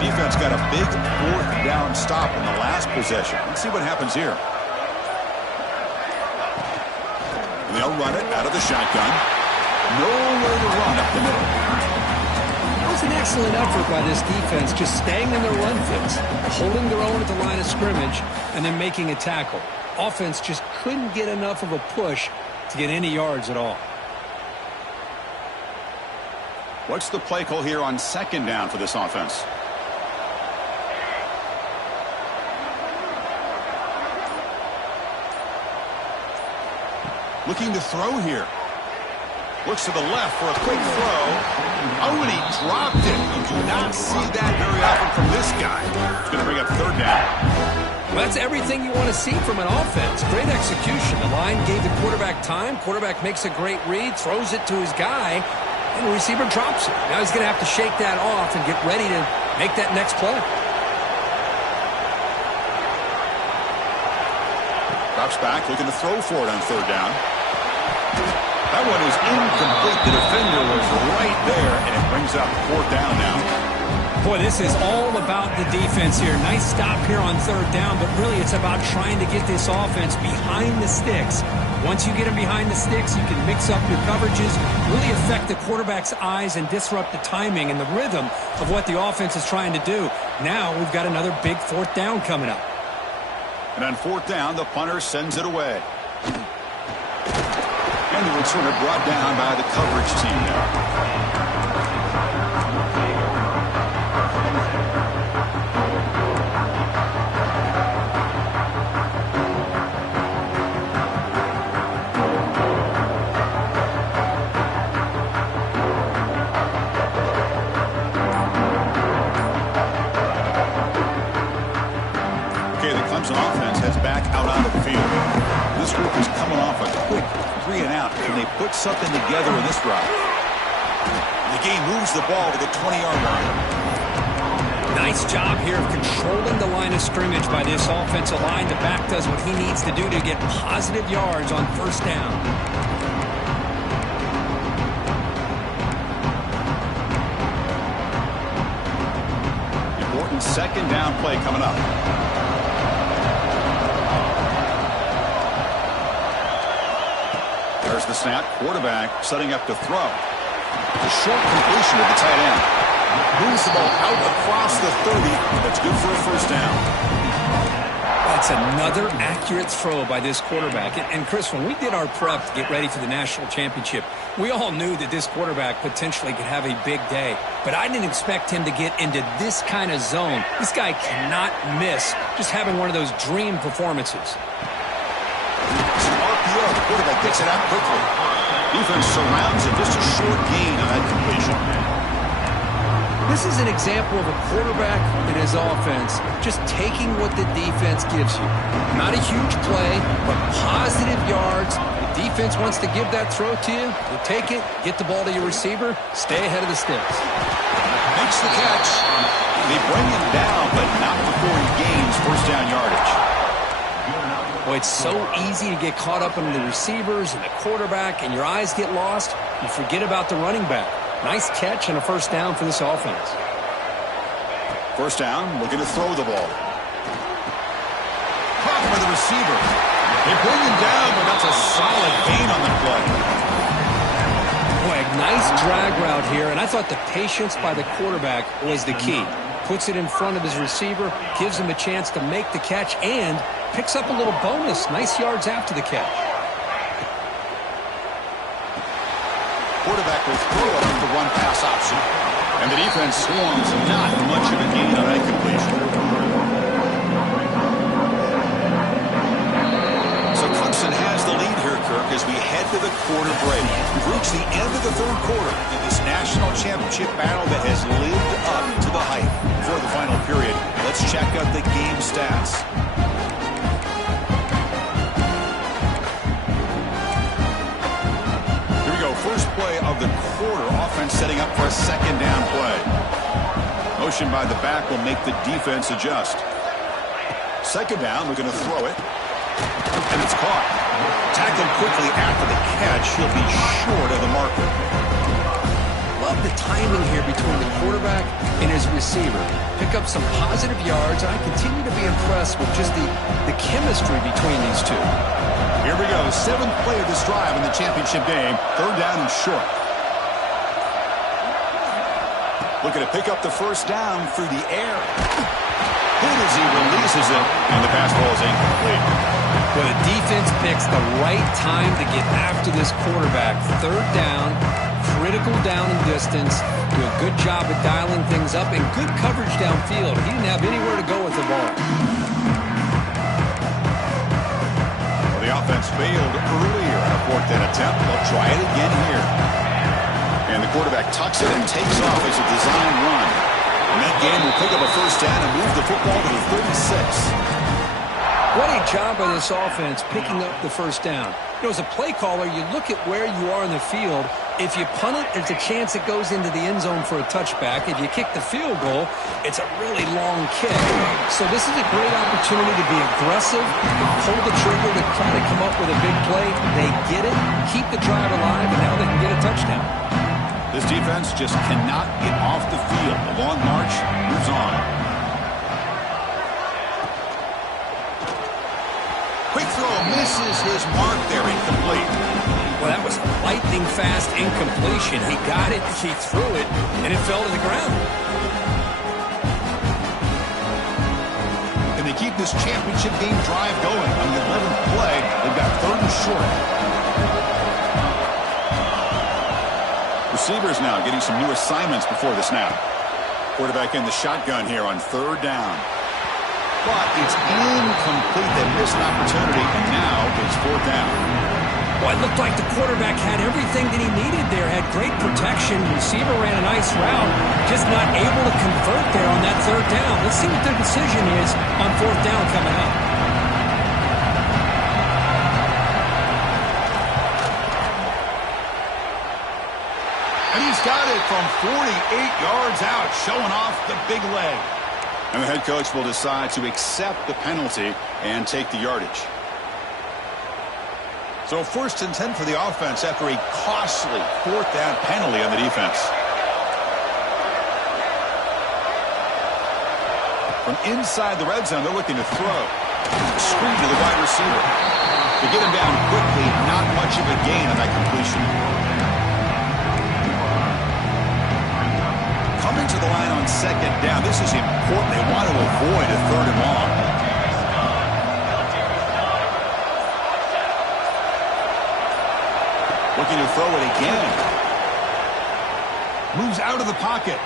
Defense got a big fourth down stop in the last possession. Let's see what happens here. They'll run it out of the shotgun. Nowhere to run up the middle. It was an excellent effort by this defense, just staying in their run fits, holding their own at the line of scrimmage, and then making a tackle. Offense just couldn't get enough of a push to get any yards at all. What's the play call here on second down for this offense? Looking to throw here. Looks to the left for a quick throw. Oh, and he dropped it. You do not see that very often from this guy. It's going to bring up third down. Well, that's everything you want to see from an offense. Great execution. The line gave the quarterback time. Quarterback makes a great read, throws it to his guy, and the receiver drops it. Now he's going to have to shake that off and get ready to make that next play. Drops back, looking to throw for it on third down. That one is incomplete. The defender was right there, and it brings up fourth down now. Boy, this is all about the defense here. Nice stop here on third down, but really it's about trying to get this offense behind the sticks. Once you get them behind the sticks, you can mix up your coverages, really affect the quarterback's eyes and disrupt the timing and the rhythm of what the offense is trying to do. Now we've got another big fourth down coming up. And on fourth down, the punter sends it away. And the returner brought down by the coverage team there. Clemson offense heads back out on the field. This group is coming off a quick 3 and out. Can they put something together in this drive? The game moves the ball to the 20-yard line. Nice job here of controlling the line of scrimmage by this offensive line. The back does what he needs to do to get positive yards on first down. second down play coming up. There's the snap. Quarterback setting up to throw. The short completion to the tight end. Moves the ball out across the 30. That's good for a first down. That's another accurate throw by this quarterback. And Chris, when we did our prep to get ready for the national championship, we all knew that this quarterback potentially could have a big day. But I didn't expect him to get into this kind of zone. This guy cannot miss just having one of those dream performances. RPO, the quarterback gets it out quickly. Defense surrounds him, just a short gain on that completion. This is an example of a quarterback and his offense just taking what the defense gives you. Not a huge play, but positive yards. The defense wants to give that throw to you. You take it, get the ball to your receiver, stay ahead of the sticks. Makes the catch. They bring him down, but not before he gains first down yardage. Boy, it's so easy to get caught up in the receivers and the quarterback, and your eyes get lost. You forget about the running back. Nice catch and a first down for this offense. First down, looking to throw the ball. Caught by the receiver. They bring him down, but that's a solid gain on the play. Boy, a nice drag route here, and I thought the patience by the quarterback was the key. Puts it in front of his receiver, gives him a chance to make the catch, and picks up a little bonus. Nice yards after the catch. Quarterback will throw it on the run-pass option. And the defense swarms not much of a gain on that completion. So Clemson has the lead here, Kirk, as we head to the quarter break. We've reached the end of the third quarter in this national championship battle that has lived up to the hype. Before the final period, let's check out the game stats. First play of the quarter, offense setting up for a second down play. Motion by the back will make the defense adjust. Second down, we're going to throw it. And it's caught. Tackled quickly after the catch. He'll be short of the marker. Love the timing here between the quarterback and his receiver. Pick up some positive yards, and I continue to be impressed with just the chemistry between these two. Here we go, seventh play of this drive in the championship game. Third down and short. Looking to pick up the first down through the air. Hit as he releases it, and the pass ball is incomplete. Well, the defense picks the right time to get after this quarterback. Third down, critical down and distance. Do a good job of dialing things up, and good coverage downfield. He didn't have anywhere to go with the ball. The offense failed earlier on a fourth down attempt. They'll try it again here. And the quarterback tucks it and takes off as a design run. And that game will pick up a first down and move the football to the 36. What a job by this offense picking up the first down. You know, as a play caller, you look at where you are in the field. If you punt it, there's a chance it goes into the end zone for a touchback. If you kick the field goal, it's a really long kick. So this is a great opportunity to be aggressive, pull the trigger to try to come up with a big play. They get it, keep the drive alive, and now they can get a touchdown. This defense just cannot get off the field. The long march moves on. Quick throw misses his mark there, incomplete. Well, that was a lightning-fast incompletion. He got it, he threw it, and it fell to the ground. And they keep this championship game drive going. On the 11th play, they've got third and short. Receivers now getting some new assignments before the snap. Quarterback in the shotgun here on third down. But it's incomplete. They missed an opportunity, and now it's fourth down. Well, it looked like the quarterback had everything that he needed there. Had great protection. Receiver ran a nice route. Just not able to convert there on that third down. Let's see what their decision is on fourth down coming up. And he's got it from 48 yards out, showing off the big leg. And the head coach will decide to accept the penalty and take the yardage. So 1st and 10 for the offense after a costly fourth down penalty on the defense. From inside the red zone, they're looking to throw. Screen to the wide receiver. To get him down quickly, not much of a gain on that completion. Coming to the line on second down. This is important. They want to avoid a third and long. Looking to throw it again. Moves out of the pocket.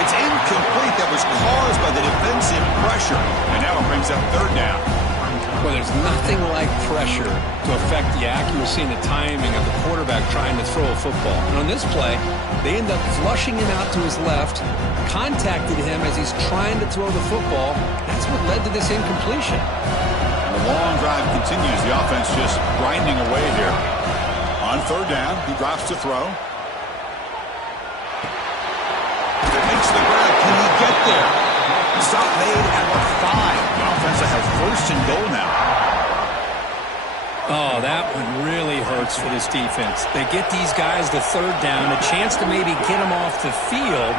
It's incomplete. That was caused by the defensive pressure. And now it brings up third down. Well, there's nothing like pressure to affect the accuracy and the timing of the quarterback trying to throw a football. And on this play, they end up flushing him out to his left, contacted him as he's trying to throw the football. That's what led to this incompletion. And the long drive continues. The offense just grinding away here. On third down, he drops to throw. Makes the grab. Can he get there? Stop made at the 5. The offense will have first and goal now. Oh, that one really hurts for this defense. They get these guys the third down, a chance to maybe get them off the field,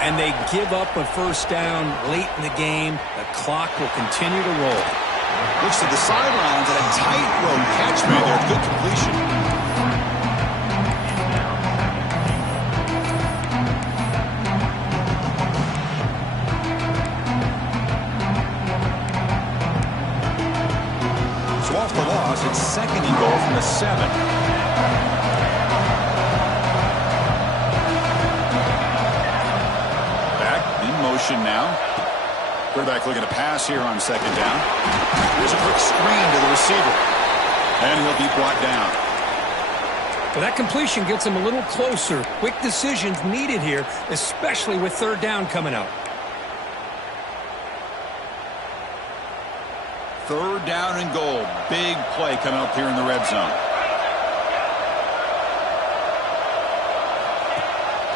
and they give up a first down late in the game. The clock will continue to roll. Looks to the sidelines and a tightrope catch made there. Good completion. Off the loss, it's second and goal from the 7. Back in motion now. Quarterback looking to pass here on second down. Here's a quick screen to the receiver. And he'll be brought down. Well, that completion gets him a little closer. Quick decisions needed here, especially with third down coming up. Third down and goal. Big play coming up here in the red zone.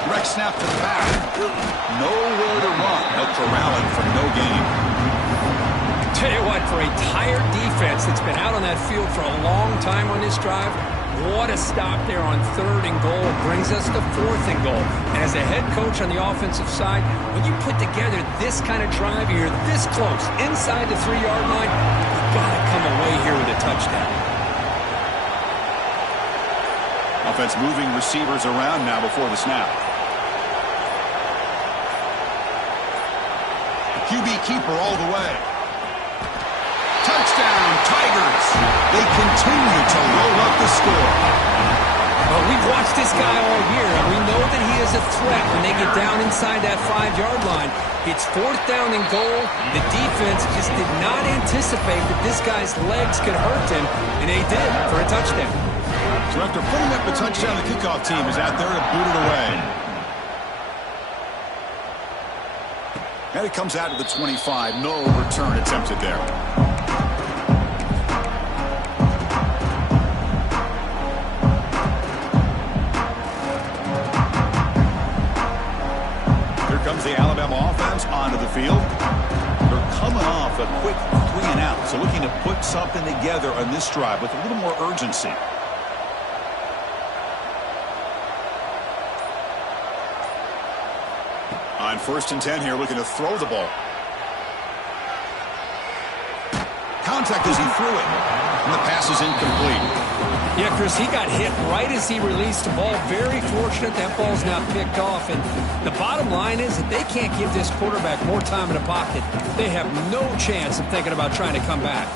Direct snap to the back. Nowhere to run. They'll corral it for no gain. Tell you what, for a tired defense that's been out on that field for a long time on this drive, what a stop there on third and goal. Brings us to fourth and goal. And as a head coach on the offensive side, when you put together this kind of drive, you're this close, inside the 3-yard line, you've got to come away here with a touchdown. Offense moving receivers around now before the snap. QB keeper all the way. Touchdown, Tigers. They continue to roll up the score. Well, we've watched this guy all year, and we know that he is a threat when they get down inside that 5-yard line. It's fourth down and goal. The defense just did not anticipate that this guy's legs could hurt him, and they did for a touchdown. So after putting up the touchdown, the kickoff team is out there to boot it away. And it comes out to the 25. No return attempted there. Comes the Alabama offense onto the field. They're coming off a quick 3-and-out, so looking to put something together on this drive with a little more urgency. On first and 10 here, looking to throw the ball. Contact as he threw it, and the pass is incomplete. Yeah, Chris, he got hit right as he released the ball. Very fortunate that ball's now picked off. And the bottom line is that they can't give this quarterback more time in the pocket. They have no chance of thinking about trying to come back.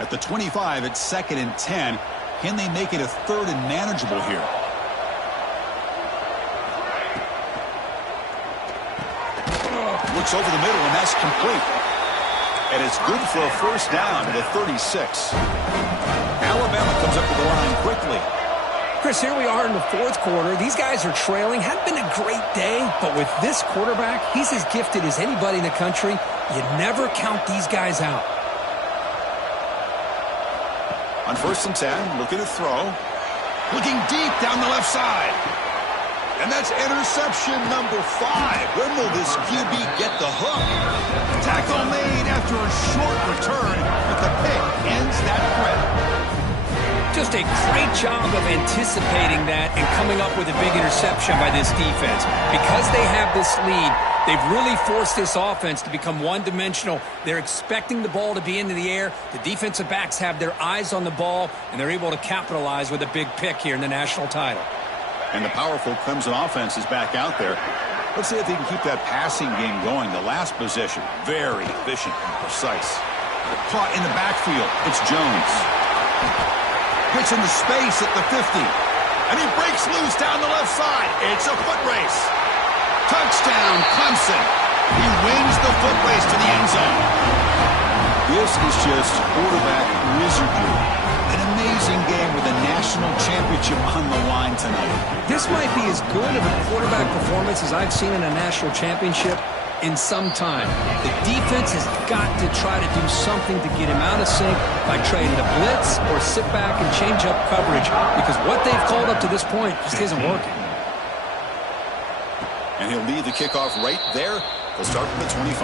At the 25, it's second and 10. Can they make it a third and manageable here? Looks over the middle, and that's complete. And it's good for a first down to the 36. Alabama comes up to the line quickly. Chris, here we are in the fourth quarter. These guys are trailing. Hadn't been a great day, but with this quarterback, he's as gifted as anybody in the country. You never count these guys out. On first and 10, looking to throw. Looking deep down the left side. And that's interception number 5. When will this QB get the hook? Tackle made after a short return, but the pick ends that threat. Just a great job of anticipating that and coming up with a big interception by this defense. Because they have this lead, they've really forced this offense to become one-dimensional. They're expecting the ball to be into the air. The defensive backs have their eyes on the ball, and they're able to capitalize with a big pick here in the national title. And the powerful Clemson offense is back out there. Let's see if they can keep that passing game going. The last possession, very efficient and precise. Caught in the backfield, it's Jones. Gets into space at the 50. And he breaks loose down the left side. It's a foot race. Touchdown, Clemson. He wins the foot race to the end zone. This is just quarterback wizardry. An amazing game with a national championship on the line tonight. This might be as good of a quarterback performance as I've seen in a national championship in some time. The defense has got to try to do something to get him out of sync by trying to blitz or sit back and change up coverage, because what they've called up to this point just isn't working. And he'll lead the kickoff right there. He'll start from the 25.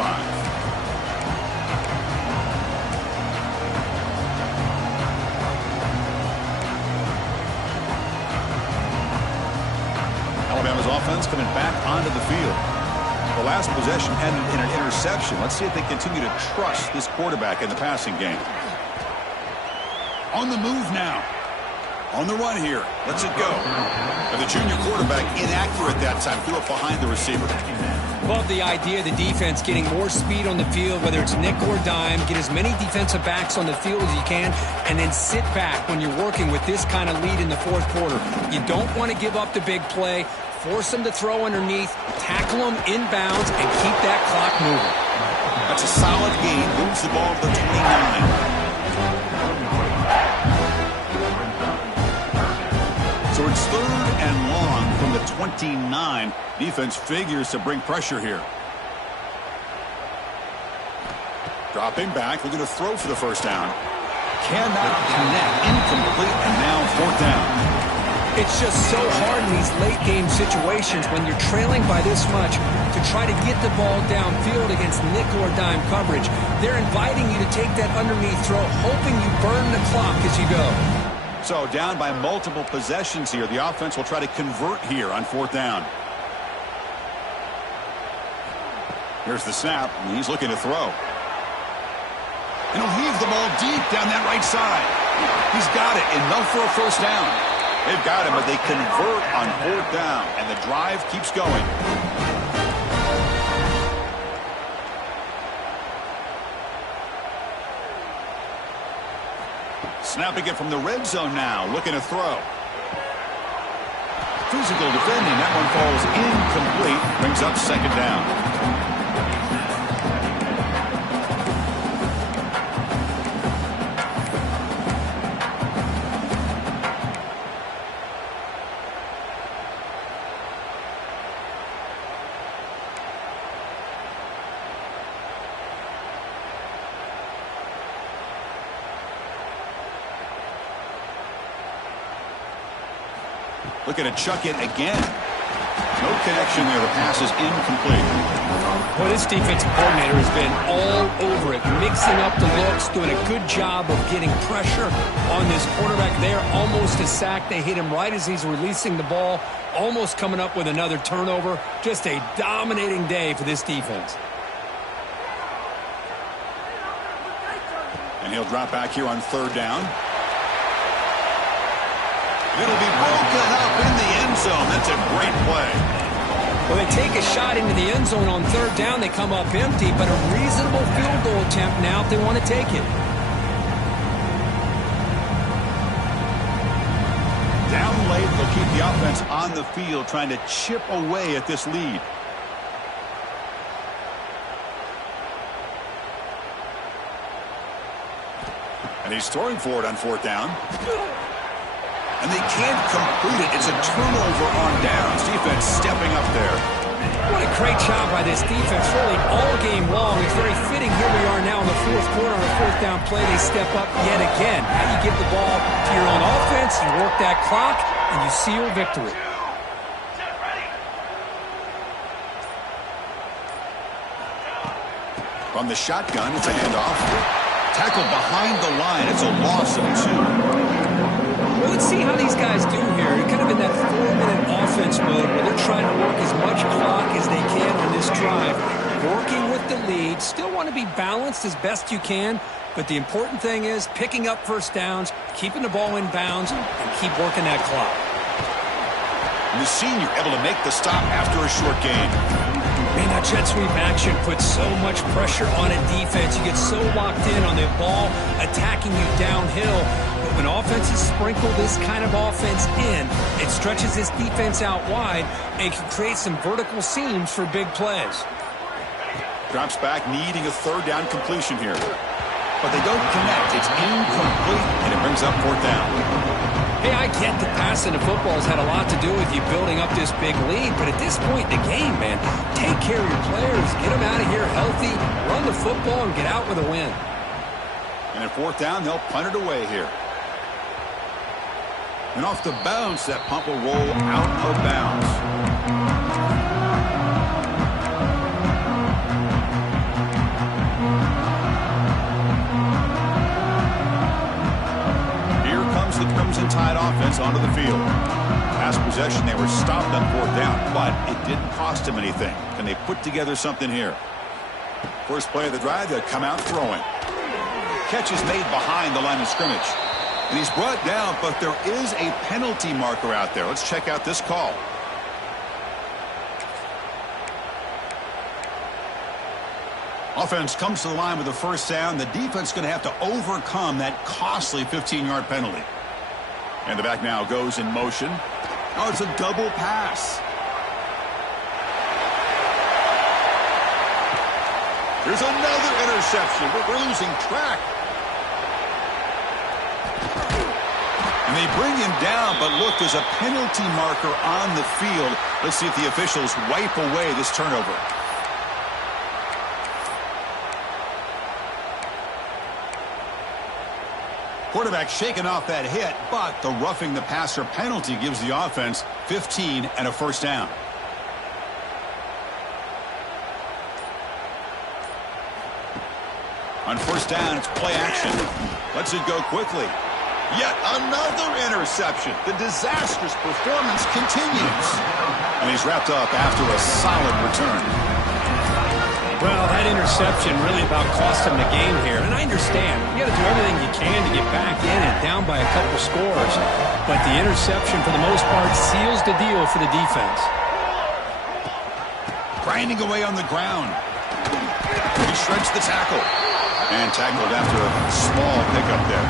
Alabama's offense coming back onto the field. The last possession ended in an interception. Let's see if they continue to trust this quarterback in the passing game. On the move now. On the run here. Let's it go. And the junior quarterback inaccurate that time. Threw it behind the receiver. Love the idea of the defense getting more speed on the field, whether it's nickel or dime. Get as many defensive backs on the field as you can, and then sit back when you're working with this kind of lead in the fourth quarter. You don't want to give up the big play. Force them to throw underneath, tackle them inbounds, and keep that clock moving. That's a solid gain. Moves the ball to the 29. So it's 3rd and long from the 29. Defense figures to bring pressure here. Dropping back, looking to throw for the first down. Cannot connect, incomplete, and now 4th down. It's just so hard in these late-game situations when you're trailing by this much to try to get the ball downfield against nickel or dime coverage. They're inviting you to take that underneath throw, hoping you burn the clock as you go. So down by multiple possessions here. The offense will try to convert here on 4th down. Here's the snap, and he's looking to throw. And he'll heave the ball deep down that right side. He's got it, enough for a first down. They've got him, but they convert on 4th down, and the drive keeps going. Snapping it from the red zone now, looking to throw. Physical defending, that one falls incomplete, brings up 2nd down. Looking to chuck it again. No connection there. The pass is incomplete. Well, this defensive coordinator has been all over it, mixing up the looks, doing a good job of getting pressure on this quarterback there. Almost a sack. They hit him right as he's releasing the ball, almost coming up with another turnover. Just a dominating day for this defense. And he'll drop back here on 3rd down. It'll be broken up in the end zone. That's a great play. Well, they take a shot into the end zone on 3rd down. They come up empty, but a reasonable field goal attempt now if they want to take it. Down late, they'll keep the offense on the field, trying to chip away at this lead. And he's throwing for it on 4th down. And they can't complete it. It's a turnover on downs. Defense stepping up there. What a great job by this defense, really all game long. It's very fitting. Here we are now in the 4th quarter on a 4th down play. They step up yet again. How do you get the ball to your own offense? You work that clock, and you seal victory. From the shotgun, it's a handoff. Tackled behind the line. It's a loss of 2. Well, let's see how these guys do here. You're kind of in that 4-minute offense mode where they're trying to work as much clock as they can on this drive. Working with the lead. Still want to be balanced as best you can. But the important thing is picking up first downs, keeping the ball in bounds, and keep working that clock. And the senior able to make the stop after a short gain. Man, that jet sweep action puts so much pressure on a defense. You get so locked in on the ball attacking you downhill. But when offenses sprinkle this kind of offense in, it stretches this defense out wide and can create some vertical seams for big plays. Drops back, needing a third down completion here. But they don't connect. It's incomplete, and it brings up fourth down. Hey, I get that passing the football has had a lot to do with you building up this big lead, but at this point in the game, man, take care of your players, get them out of here healthy, run the football, and get out with a win. And at fourth down, they'll punt it away here. And off the bounce, that punt will roll out of bounds. The Crimson Tide offense onto the field. Last possession, they were stopped on fourth down, but it didn't cost them anything. Can they put together something here? First play of the drive, they'll come out throwing. Catch is made behind the line of scrimmage. And he's brought down, but there is a penalty marker out there. Let's check out this call. Offense comes to the line with a first down. The defense is going to have to overcome that costly 15-yard penalty. And the back now goes in motion. Oh, it's a double pass. There's another interception, but we're losing track. And they bring him down, but look, there's a penalty marker on the field. Let's see if the officials wipe away this turnover. Quarterback shaking off that hit, but the roughing the passer penalty gives the offense 15 and a first down. On first down, it's play action. Lets it go quickly. Yet another interception. The disastrous performance continues. And he's wrapped up after a solid return. Well, that interception really about cost him the game here. And I understand. You got to do everything you can to get back in and down by a couple scores. But the interception, for the most part, seals the deal for the defense. Grinding away on the ground. He shreds the tackle. And tackled after a small pickup there.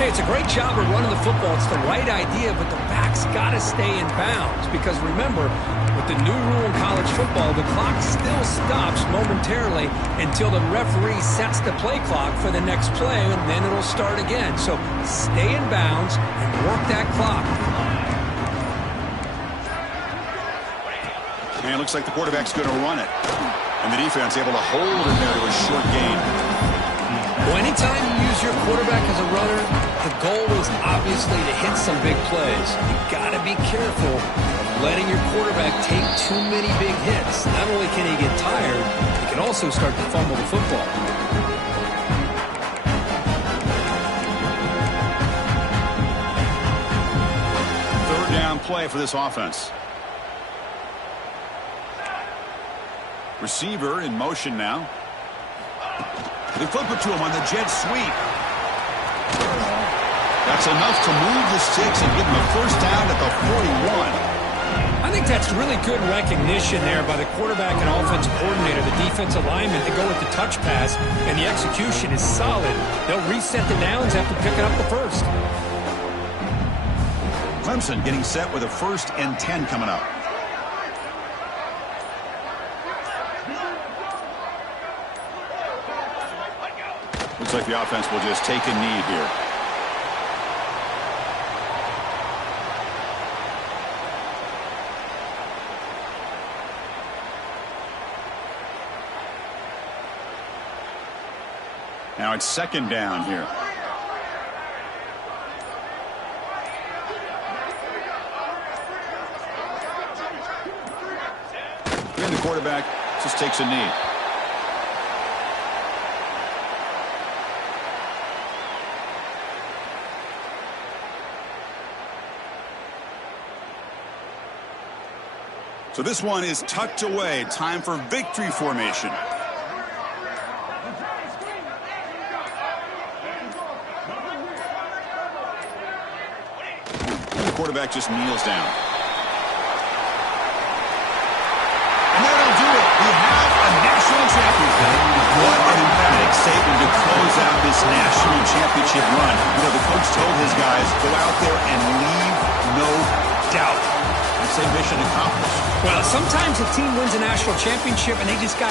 Hey, it's a great job of running the football. It's the right idea, but the back's got to stay in bounds. Because remember, with the new rule in college football, the clock still stops momentarily until the referee sets the play clock for the next play, and then it'll start again. So stay in bounds and work that clock. And it looks like the quarterback's going to run it. And the defense able to hold him there to a short gain. Well, anytime you use your quarterback as a runner, the goal is obviously to hit some big plays. You got to be careful of letting your quarterback take too many big hits. Not only can he get tired, he can also start to fumble the football. Third down play for this offense. Receiver in motion now. They flip it to him on the jet sweep. That's enough to move the sticks and give him a first down at the 41. I think that's really good recognition there by the quarterback and offensive coordinator, the defensive lineman, to go with the touch pass, and the execution is solid. They'll reset the downs after picking up the first. Clemson getting set with a 1st and 10 coming up. Looks like the offense will just take a knee here. Now it's 2nd down here. And the quarterback just takes a knee. So this one is tucked away. Time for victory formation. The quarterback just kneels down. And that'll do it. We have a national championship. What an emphatic statement to close out this national championship run. You know, the coach told his guys, go out there and leave no doubt. I'd say mission accomplished. Well, sometimes a team wins a national championship and they just got